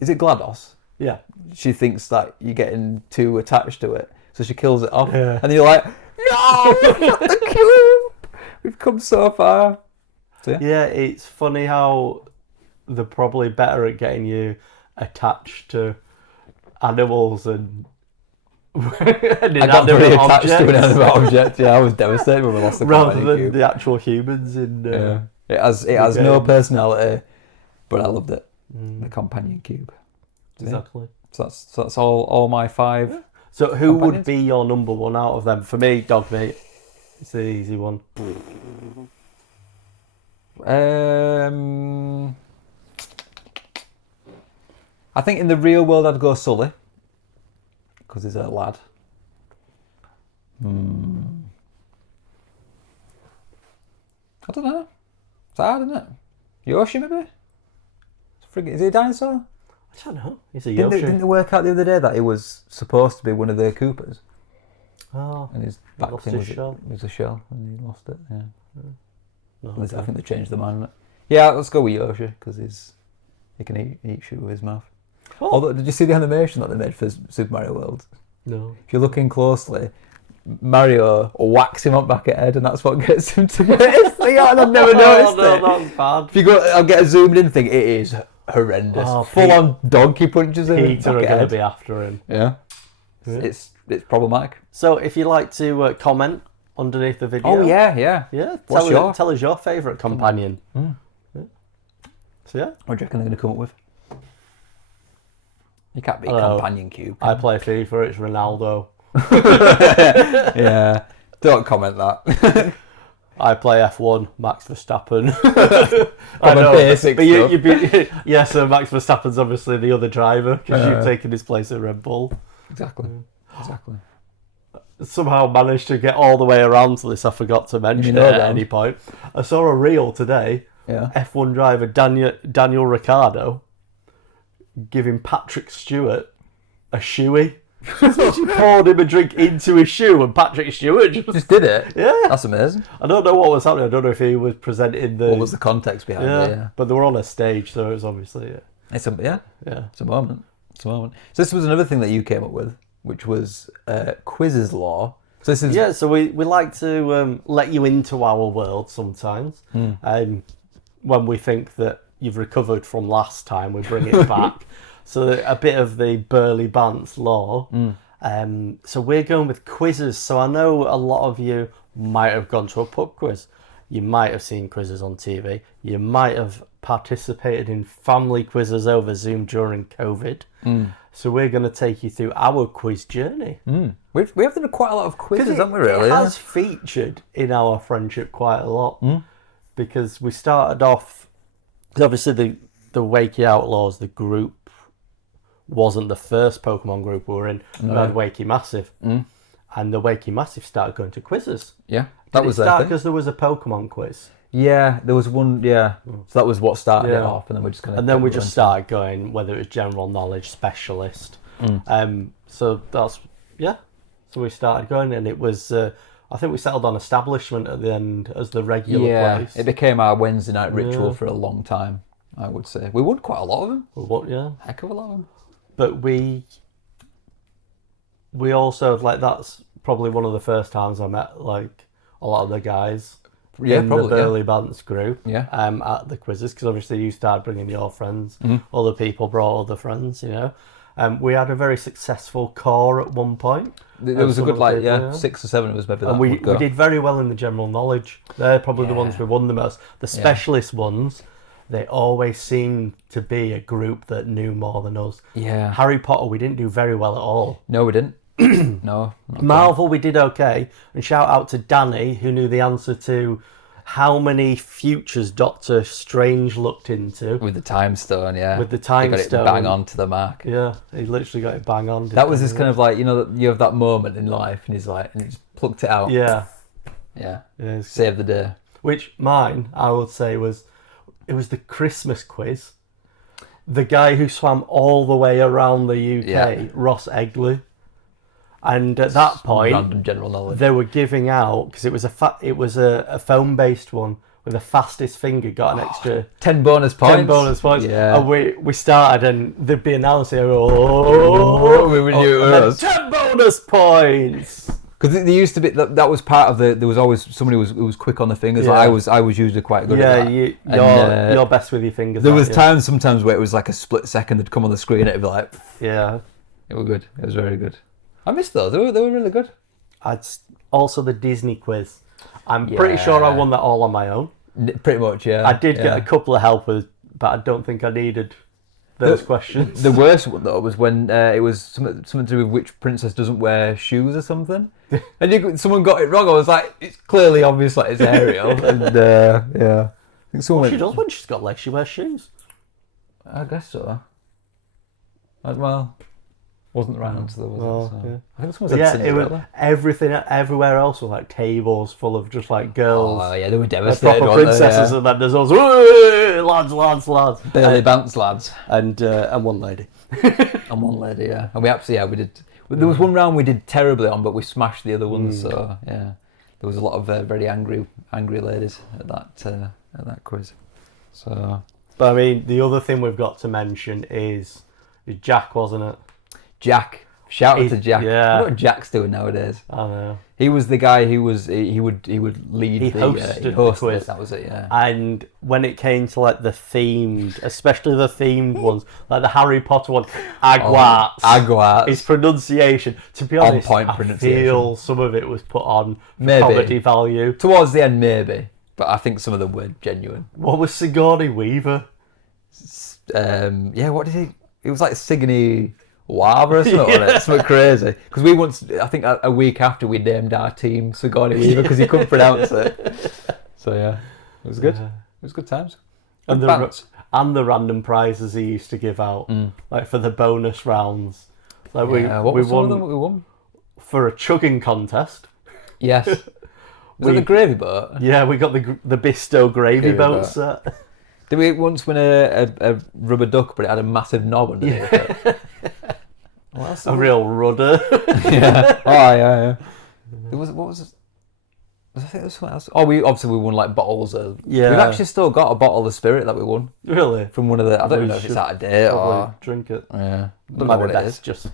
is it GLaDOS? Yeah. She thinks that you're getting too attached to it, so she kills it off. Yeah. And you're like, no, not the cube. We've come so far. So, yeah, it's funny how they're probably better at getting you attached to animals and I got very attached to an inanimate object. Yeah, I was devastated when we lost the rather than cube. the actual humans in. It has no personality, but I loved it. The companion cube. Exactly. So that's all my 5. Yeah. So who would be your number one out of them? For me, Dogmeat. It's the easy one. I think in the real world I'd go Sully. Because he's a lad. I don't know. It's hard, isn't it? Yoshi, maybe? Is he a dinosaur? I don't know. He's a Yoshi. Didn't they work out the other day that he was supposed to be one of the Koopas? Oh. And his back thing was a shell, and he lost it. Yeah. No, I think they changed their mind on it. Yeah, let's go with Yoshi because he can eat shit with his mouth. Oh. Although, did you see the animation that they made for Super Mario World? No. If you're looking closely, Mario whacks him up back at head, and that's what gets him to get his thing out. And I've never noticed it. That's bad. If you go, I'll get a zoomed in thing. It is horrendous. Full on donkey punches him. Peter are going to be after him. Yeah. It's problematic. So if you'd like to comment underneath the video. Oh yeah. Tell us your favourite companion. Mm. Yeah. So yeah. What do you reckon they're going to come up with? You can't be a companion cube. I play FIFA. It's Ronaldo. Yeah. Don't comment that. I play F1. Max Verstappen. I know. Basic but stuff. So Max Verstappen's obviously the other driver because you've taken his place at Red Bull. Exactly. Somehow managed to get all the way around to this. I forgot to mention it at any point. I saw a reel today. Yeah. F1 driver Daniel Ricciardo giving Patrick Stewart a shoey. She poured him a drink into his shoe, and Patrick Stewart just did it. Yeah, that's amazing. I don't know what was happening. I don't know if he was presenting what was the context behind it. Yeah, but they were on a stage, so it was obviously It's a moment. So this was another thing that you came up with, which was quizzes law. So this is So we like to let you into our world sometimes. When we think that you've recovered from last time, we bring it back. So a bit of the Burley Bants law. So we're going with quizzes. So I know a lot of you might have gone to a pub quiz. You might have seen quizzes on TV. You might have participated in family quizzes over Zoom during COVID. So we're going to take you through our quiz journey. We have done quite a lot of quizzes, haven't we, really? It has featured in our friendship quite a lot. Because we started off, obviously the Wakey Outlaws, the group, wasn't the first Pokemon group we were in. We had Wakey Massive. And the Wakey Massive started going to quizzes. Yeah, that was their thing. Because there was a Pokemon quiz. Yeah, there was one. Yeah, so that was what started it off, and then we just kind of. And then we just started going, whether it was general knowledge, specialist. So that's So we started going, and it was. I think we settled on establishment at the end as the regular place. It became our Wednesday night ritual for a long time. I would say we won quite a lot of them. Heck of a lot of them. But we also that's probably one of the first times I met like a lot of the guys in the Burley Bants group at the quizzes, because obviously you started bringing your friends, other people brought other friends, we had a very successful core at one point. There was a good 6 or 7 of us maybe. And we did very well in the general knowledge. They're probably the ones we won the most. The specialist ones, they always seemed to be a group that knew more than us. Yeah. Harry Potter, we didn't do very well at all. No, we didn't. No. Marvel, we did okay. And shout out to Danny, who knew the answer to how many futures Doctor Strange looked into. With the Time Stone, yeah. With the Time Stone. He got it bang on to the mark. Yeah, he literally got it bang on. That was just kind of like, you have that moment in life, and he's like, and he just plucked it out. Yeah. Save the day. Which mine, I would say, it was the Christmas quiz. The guy who swam all the way around the UK, Ross Egley. And at that point, random general knowledge. They were giving out, because it was a phone-based one, where the fastest finger got an extra 10 bonus points. 10 bonus points. Yeah. And we started, and there'd be announcing, we knew it was 10 bonus points. Because there used to be that was part of there was always somebody who was quick on the fingers. Yeah. Like I was usually quite good at that. You're best with your fingers. There was sometimes where it was like a split second they'd come on the screen and it'd be like, yeah, it was good. It was very good. I missed those. They were really good. Also the Disney quiz. I'm pretty sure I won that all on my own. Pretty much, yeah. I did get a couple of helpers, but I don't think I needed those questions. The worst one though was when it was something to do with which princess doesn't wear shoes or something, and someone got it wrong. I was like, it's clearly obvious, like it's Ariel, and I think someone. She does when she's got legs. She wears shoes. I guess so. Wasn't the right answer though, was it? So. Yeah. I think someone said Cinderella. Everything everywhere else was like tables full of just like girls. Oh yeah, they were devastated. Proper princesses, and then there's also lads, Burley Bants lads, and one lady, and one lady, yeah. And we did. There was one round we did terribly on, but we smashed the other ones. So yeah, there was a lot of very angry ladies at that quiz. So, But I mean, the other thing we've got to mention is Jack, wasn't it? Jack. Shout out to Jack. Yeah. I wonder what Jack's doing nowadays. I know. He was the guy who was he would lead. He the hosted the hosted quiz. it, that was it. Yeah. And when it came to like the themed, especially the themed ones, like the Harry Potter one, Agwarts. Agwarts. His pronunciation, to be honest, point I pronunciation. feel some of it was put on for Maybe. comedy value. Towards the end, maybe, but I think some of them were genuine. What was Sigourney Weaver? Yeah. What did he? It was like Sigourney Weaver or something. Wasn't it? Something crazy. Because we once, I think a week after, we named our team Sigourney Weaver because he couldn't pronounce it. So yeah, it was good. It was good times. And Good the, bands. and the random prizes he used to give out, like for the bonus rounds. Like What we was some of won them that we won? for a chugging contest. Yes. Was it the gravy boat? Yeah, we got the Bisto gravy Gravy boat boat. set. Did we once win a rubber duck, but it had a massive knob underneath it? What else? A real rudder. Yeah. Oh yeah. It was what was it? I think there was something else. Oh, we won like bottles of. Yeah. We've actually still got a bottle of spirit that we won Really? from one of the. I don't We know if it's should out of date Probably or. drink it. Yeah. Don't know Might what be it is. best just,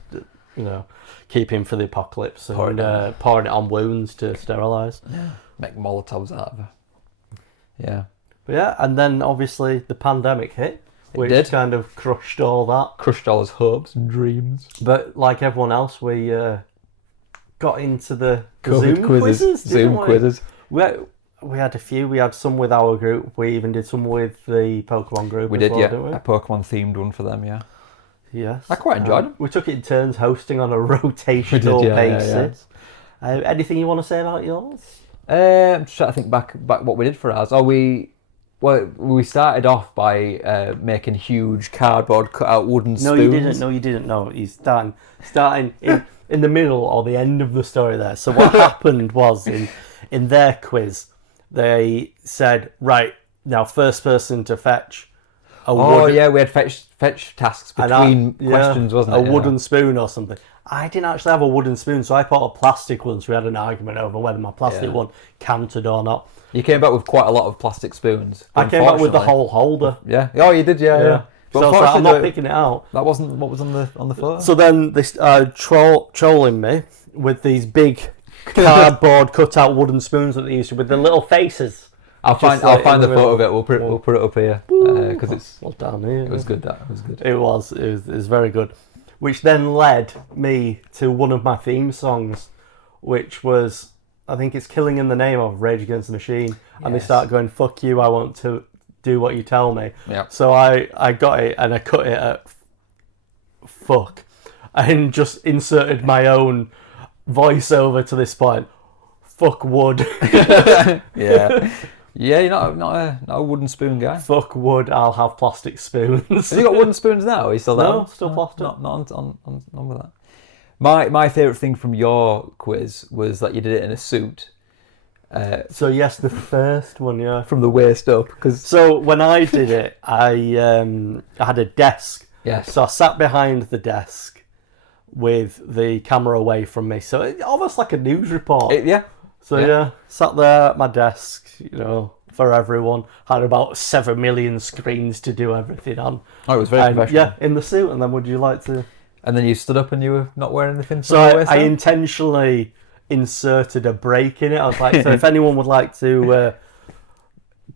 keep him for the apocalypse and Pour pouring it on wounds to sterilise. Yeah. Make Molotovs out of it. Yeah. But yeah, and then obviously the pandemic hit, which did. kind of crushed all that. Crushed all his hopes and dreams. But like everyone else, we got into the COVID Zoom quizzes. Zoom didn't we? quizzes. We had a few. We had some with our group. We even did some with the Pokemon group. We as did, well, yeah. didn't we? A Pokemon themed one for them, yeah. Yes. I quite enjoyed them. We took it in turns hosting on a rotational yeah, basis. Anything you want to say about yours? I'm just trying to think back what we did for ours. We started off by making huge cardboard cut-out wooden spoons. No, you didn't. No, he's starting in the middle or the end of the story there. So what happened was in their quiz, they said, right, now first person to fetch a wooden... yeah, we had fetch tasks between questions, wasn't it? A wooden spoon or something. I didn't actually have a wooden spoon, so I bought a plastic one, so we had an argument over whether my plastic one counted or not. You came back with quite a lot of plastic spoons. I came back with the whole holder. Yeah. Oh, you did, yeah. But So I was like, I'm not picking it out. That wasn't what was on the photo. So then they trolling me with these big cardboard cut-out wooden spoons that they used to with the little faces. I'll find the photo of it. We'll put it up here because it's well down here. It was good. It was good. It was very good. Which then led me to one of my theme songs, which was, I think it's Killing in the Name of Rage Against the Machine. And they start going, fuck you, I want to do what you tell me. Yeah. So I got it and I cut it at fuck. And just inserted my own voiceover to this point. Fuck wood. Yeah. Yeah, you're not a wooden spoon guy. Fuck wood, I'll have plastic spoons. Have you got wooden spoons now? Are you still there? No, still plastic. Not on with that. My favourite thing from your quiz was that you did it in a suit. So yes, the first one, yeah. From the waist up. So when I did it, I had a desk. Yes. So I sat behind the desk with the camera away from me. So it's almost like a news report. Sat there at my desk, for everyone. Had about 7 million screens to do everything on. Oh, it was very professional. Yeah, in the suit. And then would you like to... And then you stood up and you were not wearing anything. So I intentionally inserted a break in it. I was like, so if anyone would like to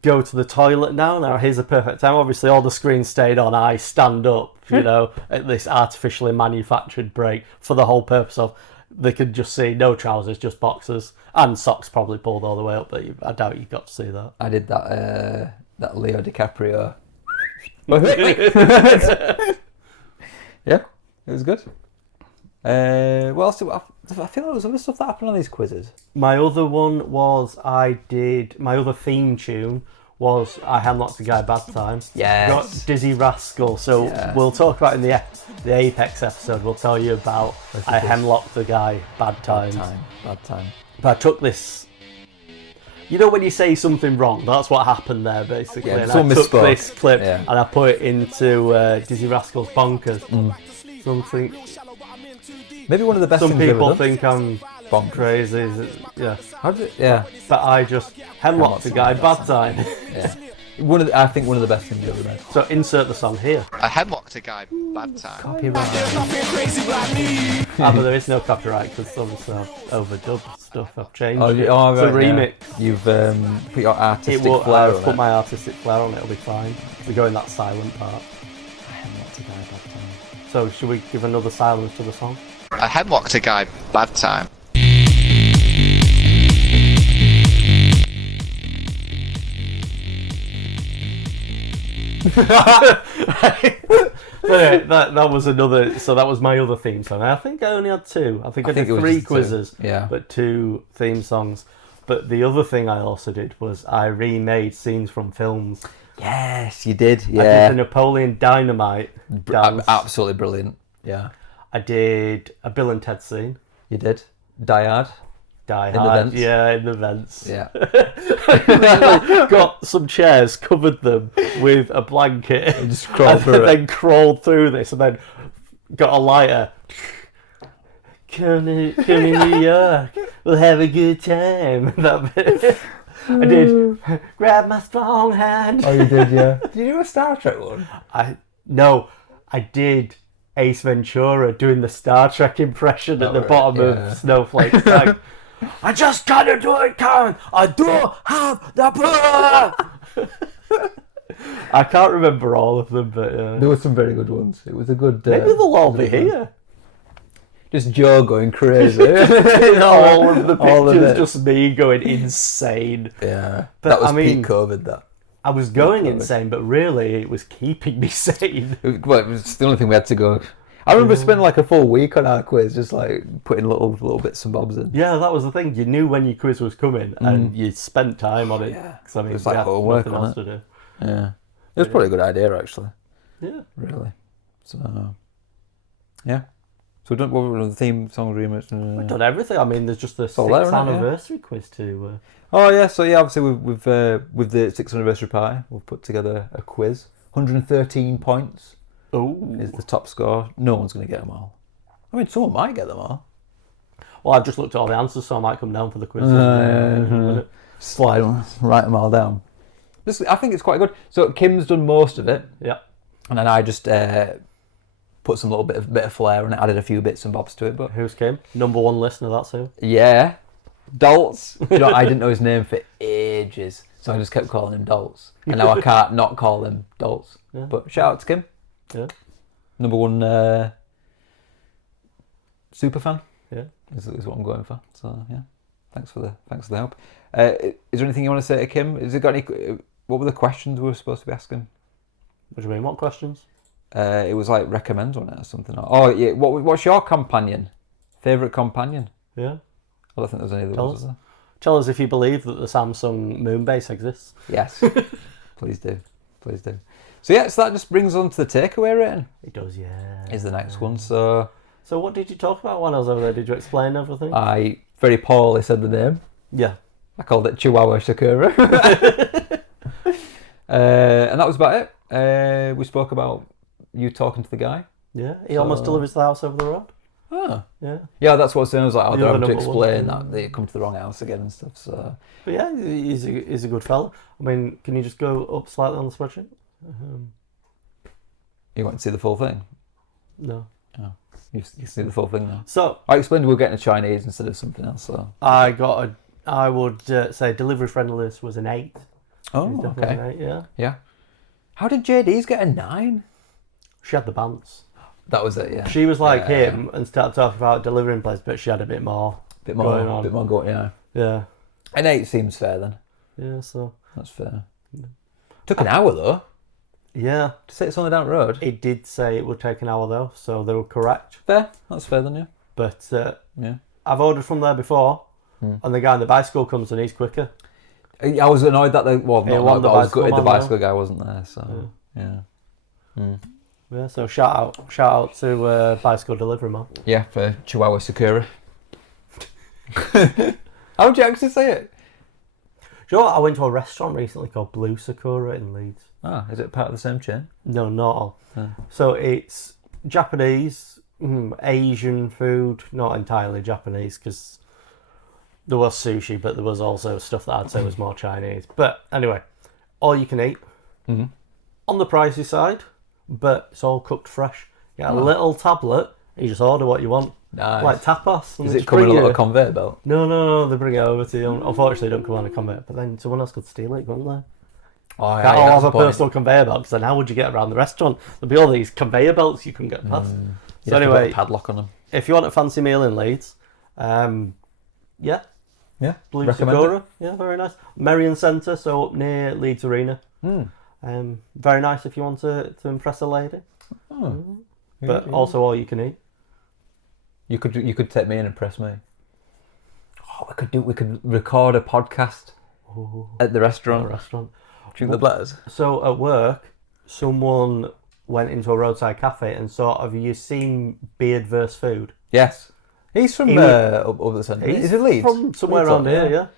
go to the toilet now here's a perfect time. Obviously, all the screens stayed on. I stand up, at this artificially manufactured break for the whole purpose of they could just see no trousers, just boxers and socks probably pulled all the way up. But I doubt you got to see that. I did that Leo DiCaprio. Yeah. It was good. What else? I feel like there was other stuff that happened on these quizzes. My other one was my other theme tune was I Hemlocked the Guy Bad Time. Yes. Got Dizzy Rascal. So we'll talk about in the Apex episode. We'll tell you about I Hemlocked the Guy Bad Time. Bad time. But I took this. When you say something wrong, that's what happened there basically. Yeah, and someone I took misspoke. this clip Yeah. and I put it into Dizzy Rascal's Bonkers. Something. Maybe one of the best Some things we've people ever done. think I'm Bonkers. crazy. Yeah. How did it? Yeah. But I just hemlocked the guy bad time. Yeah. I think one of the best things ever made. So insert the song here. I headlocked a guy, bad time. Copyright. But there is no copyright because some overdubbed stuff I've changed. Oh, It's a right, remix. yeah. You've put your artistic It will. flair I've on put it. my artistic flair on it. It'll be fine. We go in that silent part. I headlocked a guy bad time. So should we give another silence to the song? I headlocked a guy, bad time. That was another. So that was my other theme song. I think I only had two. I think I did it was 3 just two. quizzes, Yeah. but 2 theme songs. But the other thing I also did was I remade scenes from films. Yes, you did. I Yeah. did the Napoleon Dynamite dance. Absolutely brilliant. Yeah. I did a Bill and Ted scene. You did. Die Hard. Die In the Hard. vents. Yeah, in the vents. Yeah. Got some chairs, covered them with a blanket, and just crawled through it. then crawled through this, and then got a lighter. Come to New York, we'll have a good time. That bit. I did. Grab my strong hand. Oh, you did, yeah. Did you do a Star Trek one? I did Ace Ventura doing the Star Trek impression at the right, bottom yeah. of Snowflake's tank. I just gotta do it, Karen. I don't have the power. I can't remember all of them, but There were some very good ones. It was a good... maybe they'll all be here. Just Joe going crazy. all of the All of pictures, it. just me going insane. Yeah. But, that was I mean- peak COVID, that. I was going COVID. insane, but really it was keeping me sane. Well, it was the only thing we had to go. I remember spending like a full week on our quiz, just like putting little bits and bobs in. Yeah, that was the thing. You knew when your quiz was coming, and you spent time on it. Yeah. 'Cause, I mean, It was like we had homework, nothing else wasn't to do. Yeah. It was probably a good idea, actually. Yeah. Really. So, yeah. So we've done what were the theme song remix. We've done everything. I mean, there's just the all there, 6th isn't it? Yeah. anniversary quiz too. Oh yeah, so yeah, obviously with the 6th anniversary party, we've put together a quiz. 113 points is the top score. No one's going to get them all. I mean, someone might get them all. Well, I've just looked at all the answers, so I might come down for the quiz. Slide them, write them all down. I think it's quite good. So Kim's done most of it, Yeah. and then I just put some little bit of flair on it, added a few bits and bobs to it. But Who's Kim? Number 1 listener, that's who. yeah, Doltz. You know, I didn't know his name for ages, so I just kept calling him Doltz, and now I can't not call him Doltz. Yeah. But shout out to Kim, Yeah. number 1 super fan. Yeah. Is what I'm going for. So yeah, thanks for the help. Is there anything you want to say to Kim? Has it got any? What were the questions we were supposed to be asking? What do you mean? What questions? It was like recommends on it or something. Oh yeah, what's your companion? Favorite companion? Yeah. I don't think there's any other Tell ones. us. Is there? Tell us if you believe that the Samsung Moonbase exists. Yes, please do. So yeah, so that just brings us on to the takeaway rating. It does, yeah. Is the next one. So So what did you talk about when I was over there? Did you explain everything? I very poorly said the name. Yeah. I called it Chihuahua Sakura. And that was about it. We spoke about you talking to the guy. Yeah. He almost delivers the house over the road. Oh. Yeah. Yeah, that's what I was saying. I was like, The I'll other have to number one. explain that they come to the wrong house again and stuff. So But yeah, he's a good fella. I mean, can you just go up slightly on the spreadsheet? you want to see the full thing? No. You see the full thing now. So I explained we were getting a Chinese instead of something else. So I would say delivery friendliness was an 8. oh, It's definitely okay, an 8, yeah. yeah. How did JD's get a 9? She had the bounce. That was it. Yeah. She was like Yeah, him and started talking about delivering place, but she had a bit more. Bit more going on. Bit more going. Yeah. Yeah. An 8 seems fair then. Yeah. So That's fair. Took an hour though yeah, to say it's only down the road. it did say it would take an hour though, so they were correct. Fair. That's fair then. Yeah. But Yeah. I've ordered from there before, and the guy on the bicycle comes and he's quicker. I was annoyed that I was bicycle gutted the man bicycle guy wasn't there. So yeah. Yeah. So shout out to bicycle delivery man. Yeah, for Chihuahua Sakura. How would you actually say it? Do you know what? I went to a restaurant recently called Blue Sakura in Leeds. Ah, is it part of the same chain? No, not all. Oh. So it's Japanese, Asian food, not entirely Japanese because there was sushi, but there was also stuff that I'd say was more Chinese. But anyway, all you can eat. Mhm. On the pricey side, but it's all cooked fresh. You get a little tablet, you just order what you want. Nice. Like tapas. And Does they it just come in a bring little you- conveyor belt? No, they bring it over to you. Unfortunately, they don't come on a conveyor, but then someone else could steal it, couldn't they? Oh, Can't all that's have the a point. personal conveyor belt, because then how would you get around the restaurant? There'd be all these conveyor belts you can get past. You'd So have to put anyway, a padlock on them. if you want a fancy meal in Leeds, yeah, Yeah, Blue recommend Sakura, yeah, very nice. Merrion Centre, so up near Leeds Arena. it. Very nice if you want to impress a lady, Oh. but also all you can eat. You could take me and impress me. Oh, we could record a podcast at the At restaurant. a restaurant. Drink the bladders. So at work, someone went into a roadside cafe and sort of, you seen Beard vs Food. Yes. He's from He up the centre. Is it Leeds? From somewhere Leeds, around here,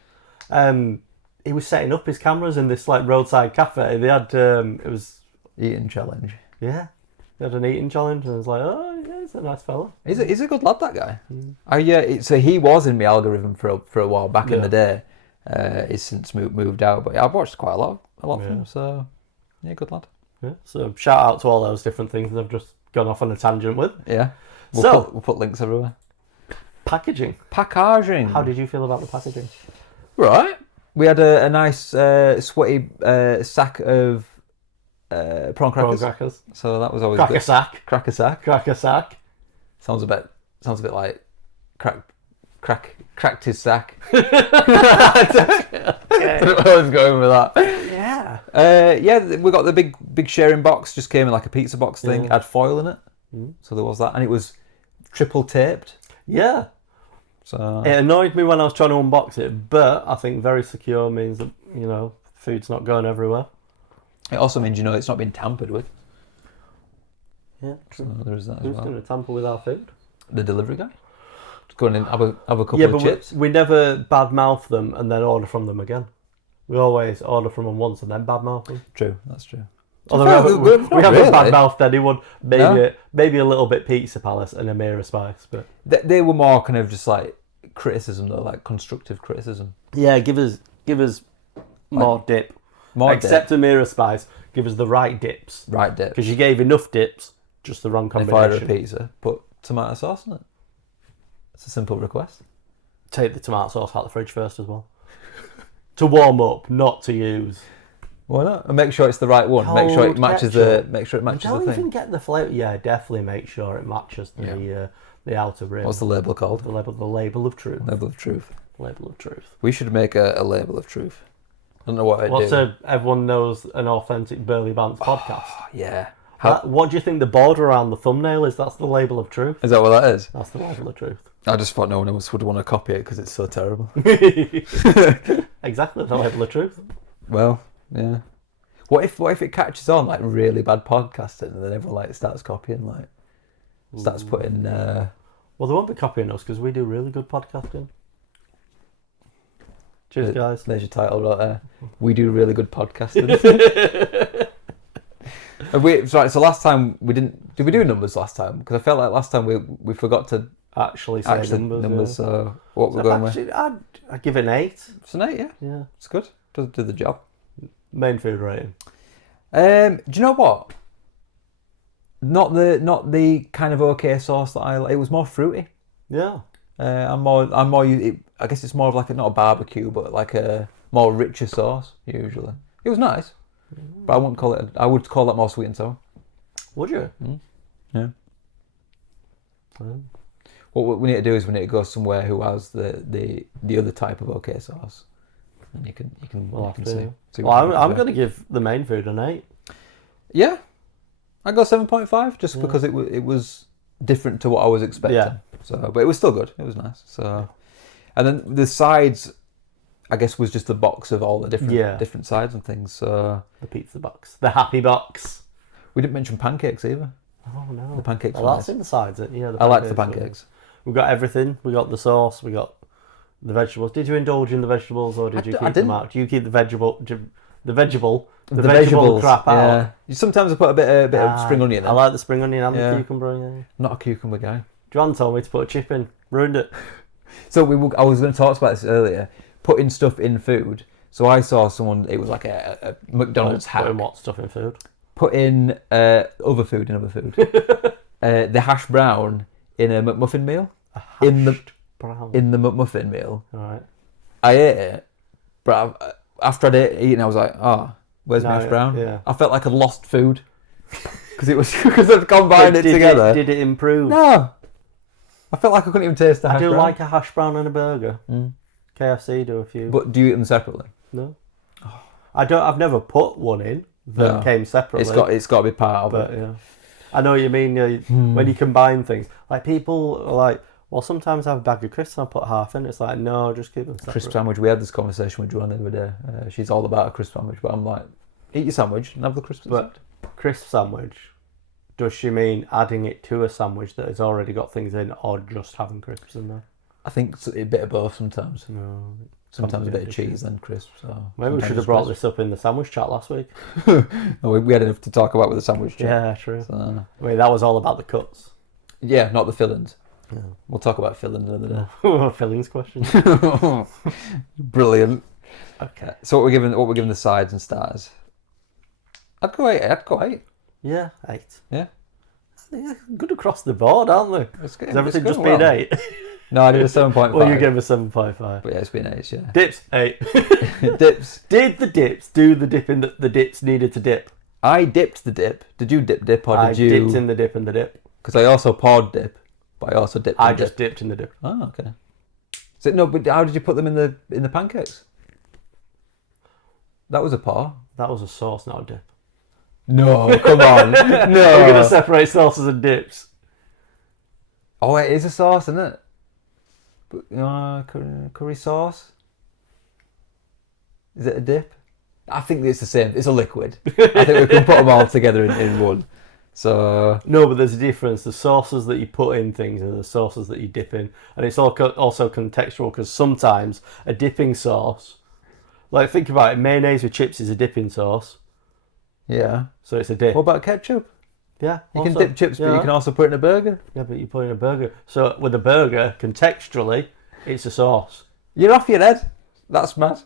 yeah. He was setting up his cameras in this like roadside cafe. They had it was Eating challenge. they had an eating challenge, and I was like, oh yeah, he's a nice fella. He's a good lad, that guy. So he was in my algorithm for a while back in Yeah. the day. He's since moved out, but I've watched quite a lot from Yeah. him. So yeah, good lad. Yeah. So shout out to all those different things that I've just gone off on a tangent with. Yeah. So- We'll put links everywhere. Packaging. Packaging. How did you feel about the packaging? Right. We had a nice sweaty sack of prawn Prawn crackers. crackers. So that was always Cracker good. sack. Cracker sack. Cracker sack. Sounds a bit like cracked his sack. I don't know where I was going with that. Yeah. We got the big sharing box. Just came in like a pizza box thing. Yeah. Had foil in it, so there was that, and it was triple taped. Yeah. So It annoyed me when I was trying to unbox it, but I think very secure means that, food's not going everywhere. it also means it's not been tampered with. Yeah, So true. there is that as Who's well. going to tamper with our food? The delivery guy. Just go in and have a couple Yeah, of but chips. we never badmouth them and then order from them again. We always order from them once and then badmouth them. True, that's true. Although we not haven't really. badmouthed anyone. Maybe No. maybe a little bit Pizza Palace and Amira Spice, but They were more kind of just like criticism though, like constructive criticism. yeah, give us more dip. More Except Amira Spice, give us the right dips, right dip. because you gave enough dips, just the wrong If I order a combination. pizza, put tomato sauce on it. It's a simple request. Take the tomato sauce out of the fridge first as well. To warm up, not to use. Why not? And make sure it's the right one. Make sure it Cold matches ketchup. the Don't thing. even get the flavour. Yeah, definitely make sure it matches the outer rim. What's the label called? The label of truth. Label of truth. Label of truth. We should make a label of truth. I don't know what I'd What's do. everyone knows an authentic Burley Bants podcast? Yeah. What do you think the border around the thumbnail is? That's the label of truth. Is that what that is? That's the label of truth. I just thought no one else would want to copy it because it's so terrible. Exactly, the label of truth. Well, yeah. What if it catches on like really bad podcasting and then everyone like starts copying starts putting Well, they won't be copying us because we do really good podcasting. Cheers, guys. There's your title right there. We do really good podcasting. So last time did we do numbers last time? Because I felt like last time we forgot to Actually say numbers. Yeah. So what we're going with? Actually, I'd give it an 8. It's an 8, yeah. Yeah. It's good. Does do the job. Main food rating. Do you know what? Not the kind of okay sauce that I like. It was more fruity. Yeah. I'm more. I guess it's more of like not a barbecue, but like a more richer sauce usually. It was nice, but I wouldn't call it. I would call that more sweet and sour. Would you? Yeah. Mm. What we need to do is we need to go somewhere who has the other type of okay sauce, and you can see. Well, I'm going to give the main food an 8. Yeah, I go 7.5 just because it was different to what I was expecting. Yeah. So, but it was still good. It was nice. So, and then the sides, I guess, was just a box of all the different sides and things. So The pizza box. The happy box. we didn't mention pancakes either. Oh, no. The pancakes Well, were that's nice. inside it. Yeah, I liked the were- pancakes. We got everything. We got the sauce. We got the vegetables. Did you indulge in the vegetables or did you I keep them didn't. out? Do you keep the vegetable The vegetable crap out? Yeah. Sometimes I put a bit of spring onion in. I like the spring onion and Yeah. the cucumber. Yeah. Not a cucumber guy. Joanne told me to put a chip in. Ruined it. So I was going to talk about this earlier. Putting stuff in food. So I saw someone. It was like a McDonald's hack. Putting what stuff in food? Put in other food in other food. The hash brown in a McMuffin meal. In the McMuffin meal. All right. I ate it, but after I'd eaten, I was like, "Oh, where's my hash brown?" Yeah. I felt like I'd lost food because I'd combined it together. Did it improve? No, I felt like I couldn't even taste the hash brown. I do like a hash brown and a burger. KFC do a few. But do you eat them separately? No. I don't. I've never put one in that came separately. It's got to be part of it. Yeah. I know what you mean. When you combine things, like people are like, well, sometimes I have a bag of crisps and I put half in. It's like, no, just keep them separate. Crisp sandwich. We had this conversation with Joanna the other day. She's all about a crisp sandwich, but I'm like, eat your sandwich and have the crisps. But crisp sandwich, does she mean adding it to a sandwich that has already got things in, or just having crisps in there? I think it's a bit of both sometimes. No. Sometimes a bit of cheese and crisps. So maybe we should have brought this up in the sandwich chat last week. We had enough to talk about with the sandwich chat. Yeah, true. So, I mean, that was all about the cuts. yeah, not the fillings. Yeah. We'll talk about fillings another day. Fillings question. Brilliant. Okay. So what we're giving the sides and starters? I'd go 8. Yeah, 8. Yeah. They're good across the board, aren't they? Has everything just been 8? No, I did a 7.5. Well, you gave a 7.5. But yeah, it's been 8, yeah. Dips, 8. Dips. Did the dips do the dipping that the dips needed to dip? I dipped the dip. Did you dip or did you? I dipped in the dip and the dip. Because I also poured dip, but I also dipped. I just dipped in the dip. Oh, okay. So no, but how did you put them in the pancakes? That was a pour. That was a sauce, not a dip. No, come on. No. We're going to separate sauces and dips. Oh, it is a sauce, isn't it? Curry sauce? Is it a dip? I think it's the same. It's a liquid. I think we can put them all together in one. So no, but there's a difference. The sauces that you put in things and the sauces that you dip in, and it's also contextual because sometimes a dipping sauce, like think about it, mayonnaise with chips is a dipping sauce. Yeah. So it's a dip. What about ketchup? Yeah. You can dip chips, but you can also put it in a burger. Yeah, but you put it in a burger. So with a burger, contextually, it's a sauce. You're off your head. That's mad.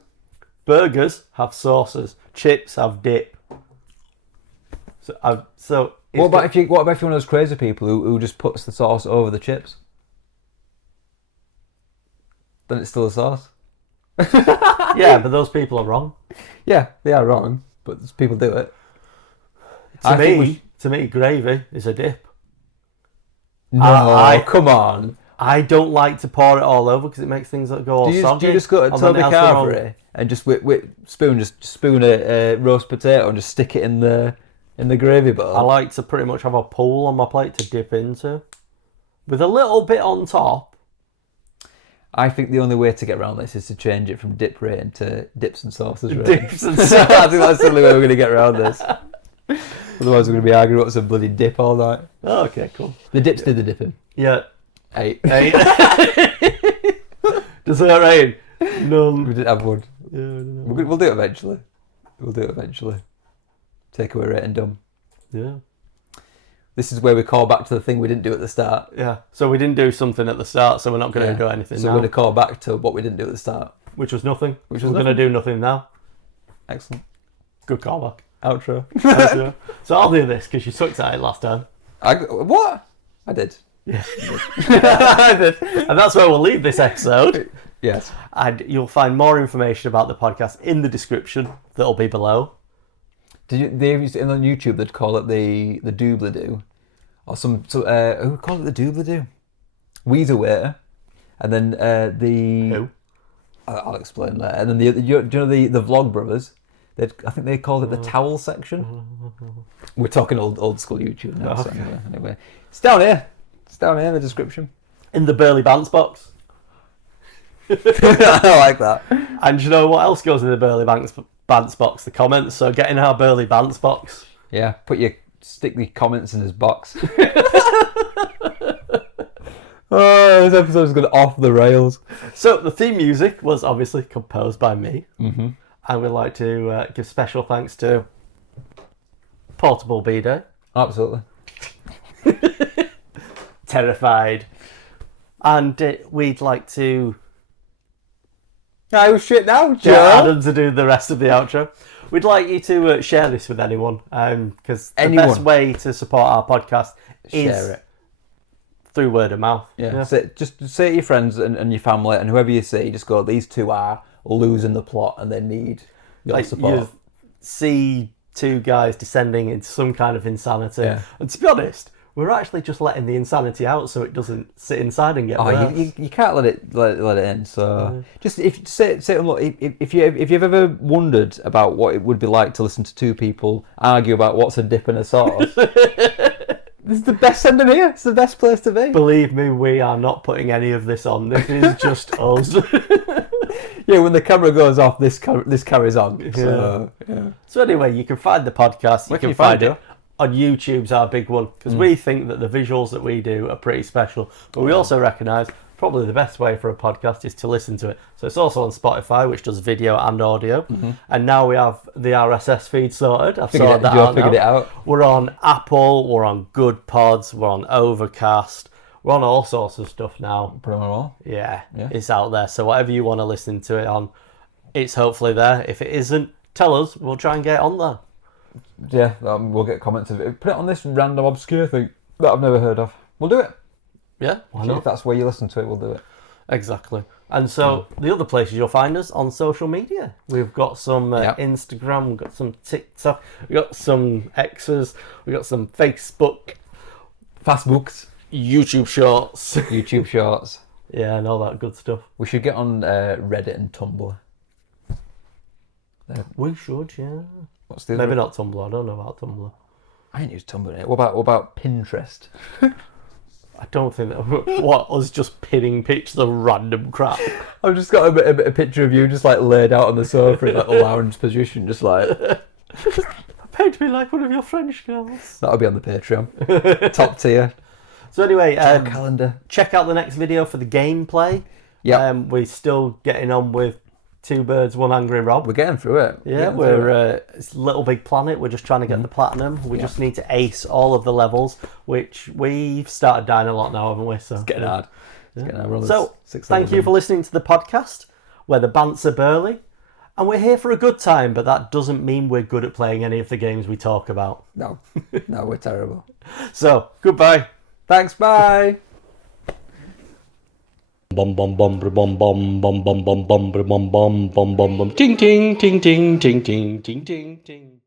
Burgers have sauces. Chips have dip. So what about if you're one of those crazy people who just puts the sauce over the chips? Then it's still a sauce. Yeah, but those people are wrong. Yeah, they are wrong, but people do it. To me, gravy is a dip. No, come on. I don't like to pour it all over because it makes things go all soggy. Do you just go to Toby Carvery and just with spoon a roast potato and just stick it in the gravy bowl? I like to pretty much have a pool on my plate to dip into, with a little bit on top. I think the only way to get around this is to change it from dip rating to dips and sauces rating. Dips and sauces. I think that's the only way we're going to get around this. Otherwise, we're going to be arguing about some bloody dip all night. Oh, okay, cool. The dips did the dipping. Yeah. 8. Does that rain? None. We didn't have one. Yeah, We'll do it eventually. Takeaway rating done. Yeah. This is where we call back to the thing we didn't do at the start. Yeah. So we didn't do something at the start, so we're not going to do anything now. So we're going to call back to what we didn't do at the start. Which was nothing. We're going to do nothing now. Excellent. Good callback. Outro. So I'll do this because you sucked at it last time. What? I did. Yeah. I did. And that's where we'll leave this episode. Yes. And you'll find more information about the podcast in the description that'll be below. They used it on YouTube. They'd call it the doobly-doo, or who called it the doobly-doo? Weezer Waiter, and then Who? I'll explain later. And then do you know the Vlog Brothers? I think they called it the towel section. We're talking old school YouTube now. Okay. So anyway, it's down here. It's down here in the description. In the Burley Bants box. I like that. And you know what else goes in the Burley Bants box? The comments. So get in our Burley Bants box. Yeah, stick the comments in his box. Oh, this episode's gone off the rails. So the theme music was obviously composed by me. Mm-hmm. And we'd like to give special thanks to Portable B-Day. Absolutely. Terrified. And we'd like to Oh shit now, Joe. Get Adam to do the rest of the outro. We'd like you to share this with anyone, because the best way to support our podcast is Share it through word of mouth. Yeah. Just say it to your friends and your family and whoever you see. Just go, these two are losing the plot and they need your support. You see two guys descending into some kind of insanity, and to be honest, we're actually just letting the insanity out so it doesn't sit inside and get worse. You can't let it in. So just if you've ever wondered about what it would be like to listen to two people argue about what's a dip and a sauce, this is the best ending here. It's the best place to be. Believe me, we are not putting any of this on. This is just us. Yeah, when the camera goes off, this carries on. So anyway, you can find the podcast. You can find it on YouTube's our big one, because we think that the visuals that we do are pretty special, but we also recognise probably the best way for a podcast is to listen to it. So it's also on Spotify, which does video and audio, and now we have the RSS feed sorted. I've figured it out. We're on Apple, we're on Good Pods, we're on Overcast, we're on all sorts of stuff now. Put them all. Yeah, it's out there. So whatever you want to listen to it on, it's hopefully there. If it isn't, tell us. We'll try and get it on there. Yeah, we'll get comments of it. Put it on this random obscure thing that I've never heard of. We'll do it. Yeah, why not? If that's where you listen to it, we'll do it. Exactly. And so the other places you'll find us on social media. We've got some Instagram, we've got some TikTok, we've got some X's, we've got some Facebook. Fastbooks. YouTube Shorts. YouTube Shorts. Yeah, and all that good stuff. We should get on Reddit and Tumblr. We should, yeah. Maybe not Tumblr. I don't know about Tumblr. I ain't used Tumblr yet. What about Pinterest? I don't think that. What, us just pinning pictures of random crap? I've just got a picture of you just like laid out on the sofa in like a lounge position, just like. Paint me like one of your French girls. That'll be on the Patreon. Top tier. So anyway, calendar. Check out the next video for the gameplay. Yeah. We're still getting on with Two Birds, One Angry Rob. We're getting through it. Yeah, it's Little Big Planet. We're just trying to get the platinum. We just need to ace all of the levels, which we've started dying a lot now, haven't we? So it's getting hard. So thank you for listening to the podcast, where the bants are burly, and we're here for a good time, but that doesn't mean we're good at playing any of the games we talk about. No, we're terrible. So, goodbye. Thanks, bye. Bum bum bum bum bum bum bum bum bum bum bum bum bum bum ting ting ting ting ting ting ting ting ting.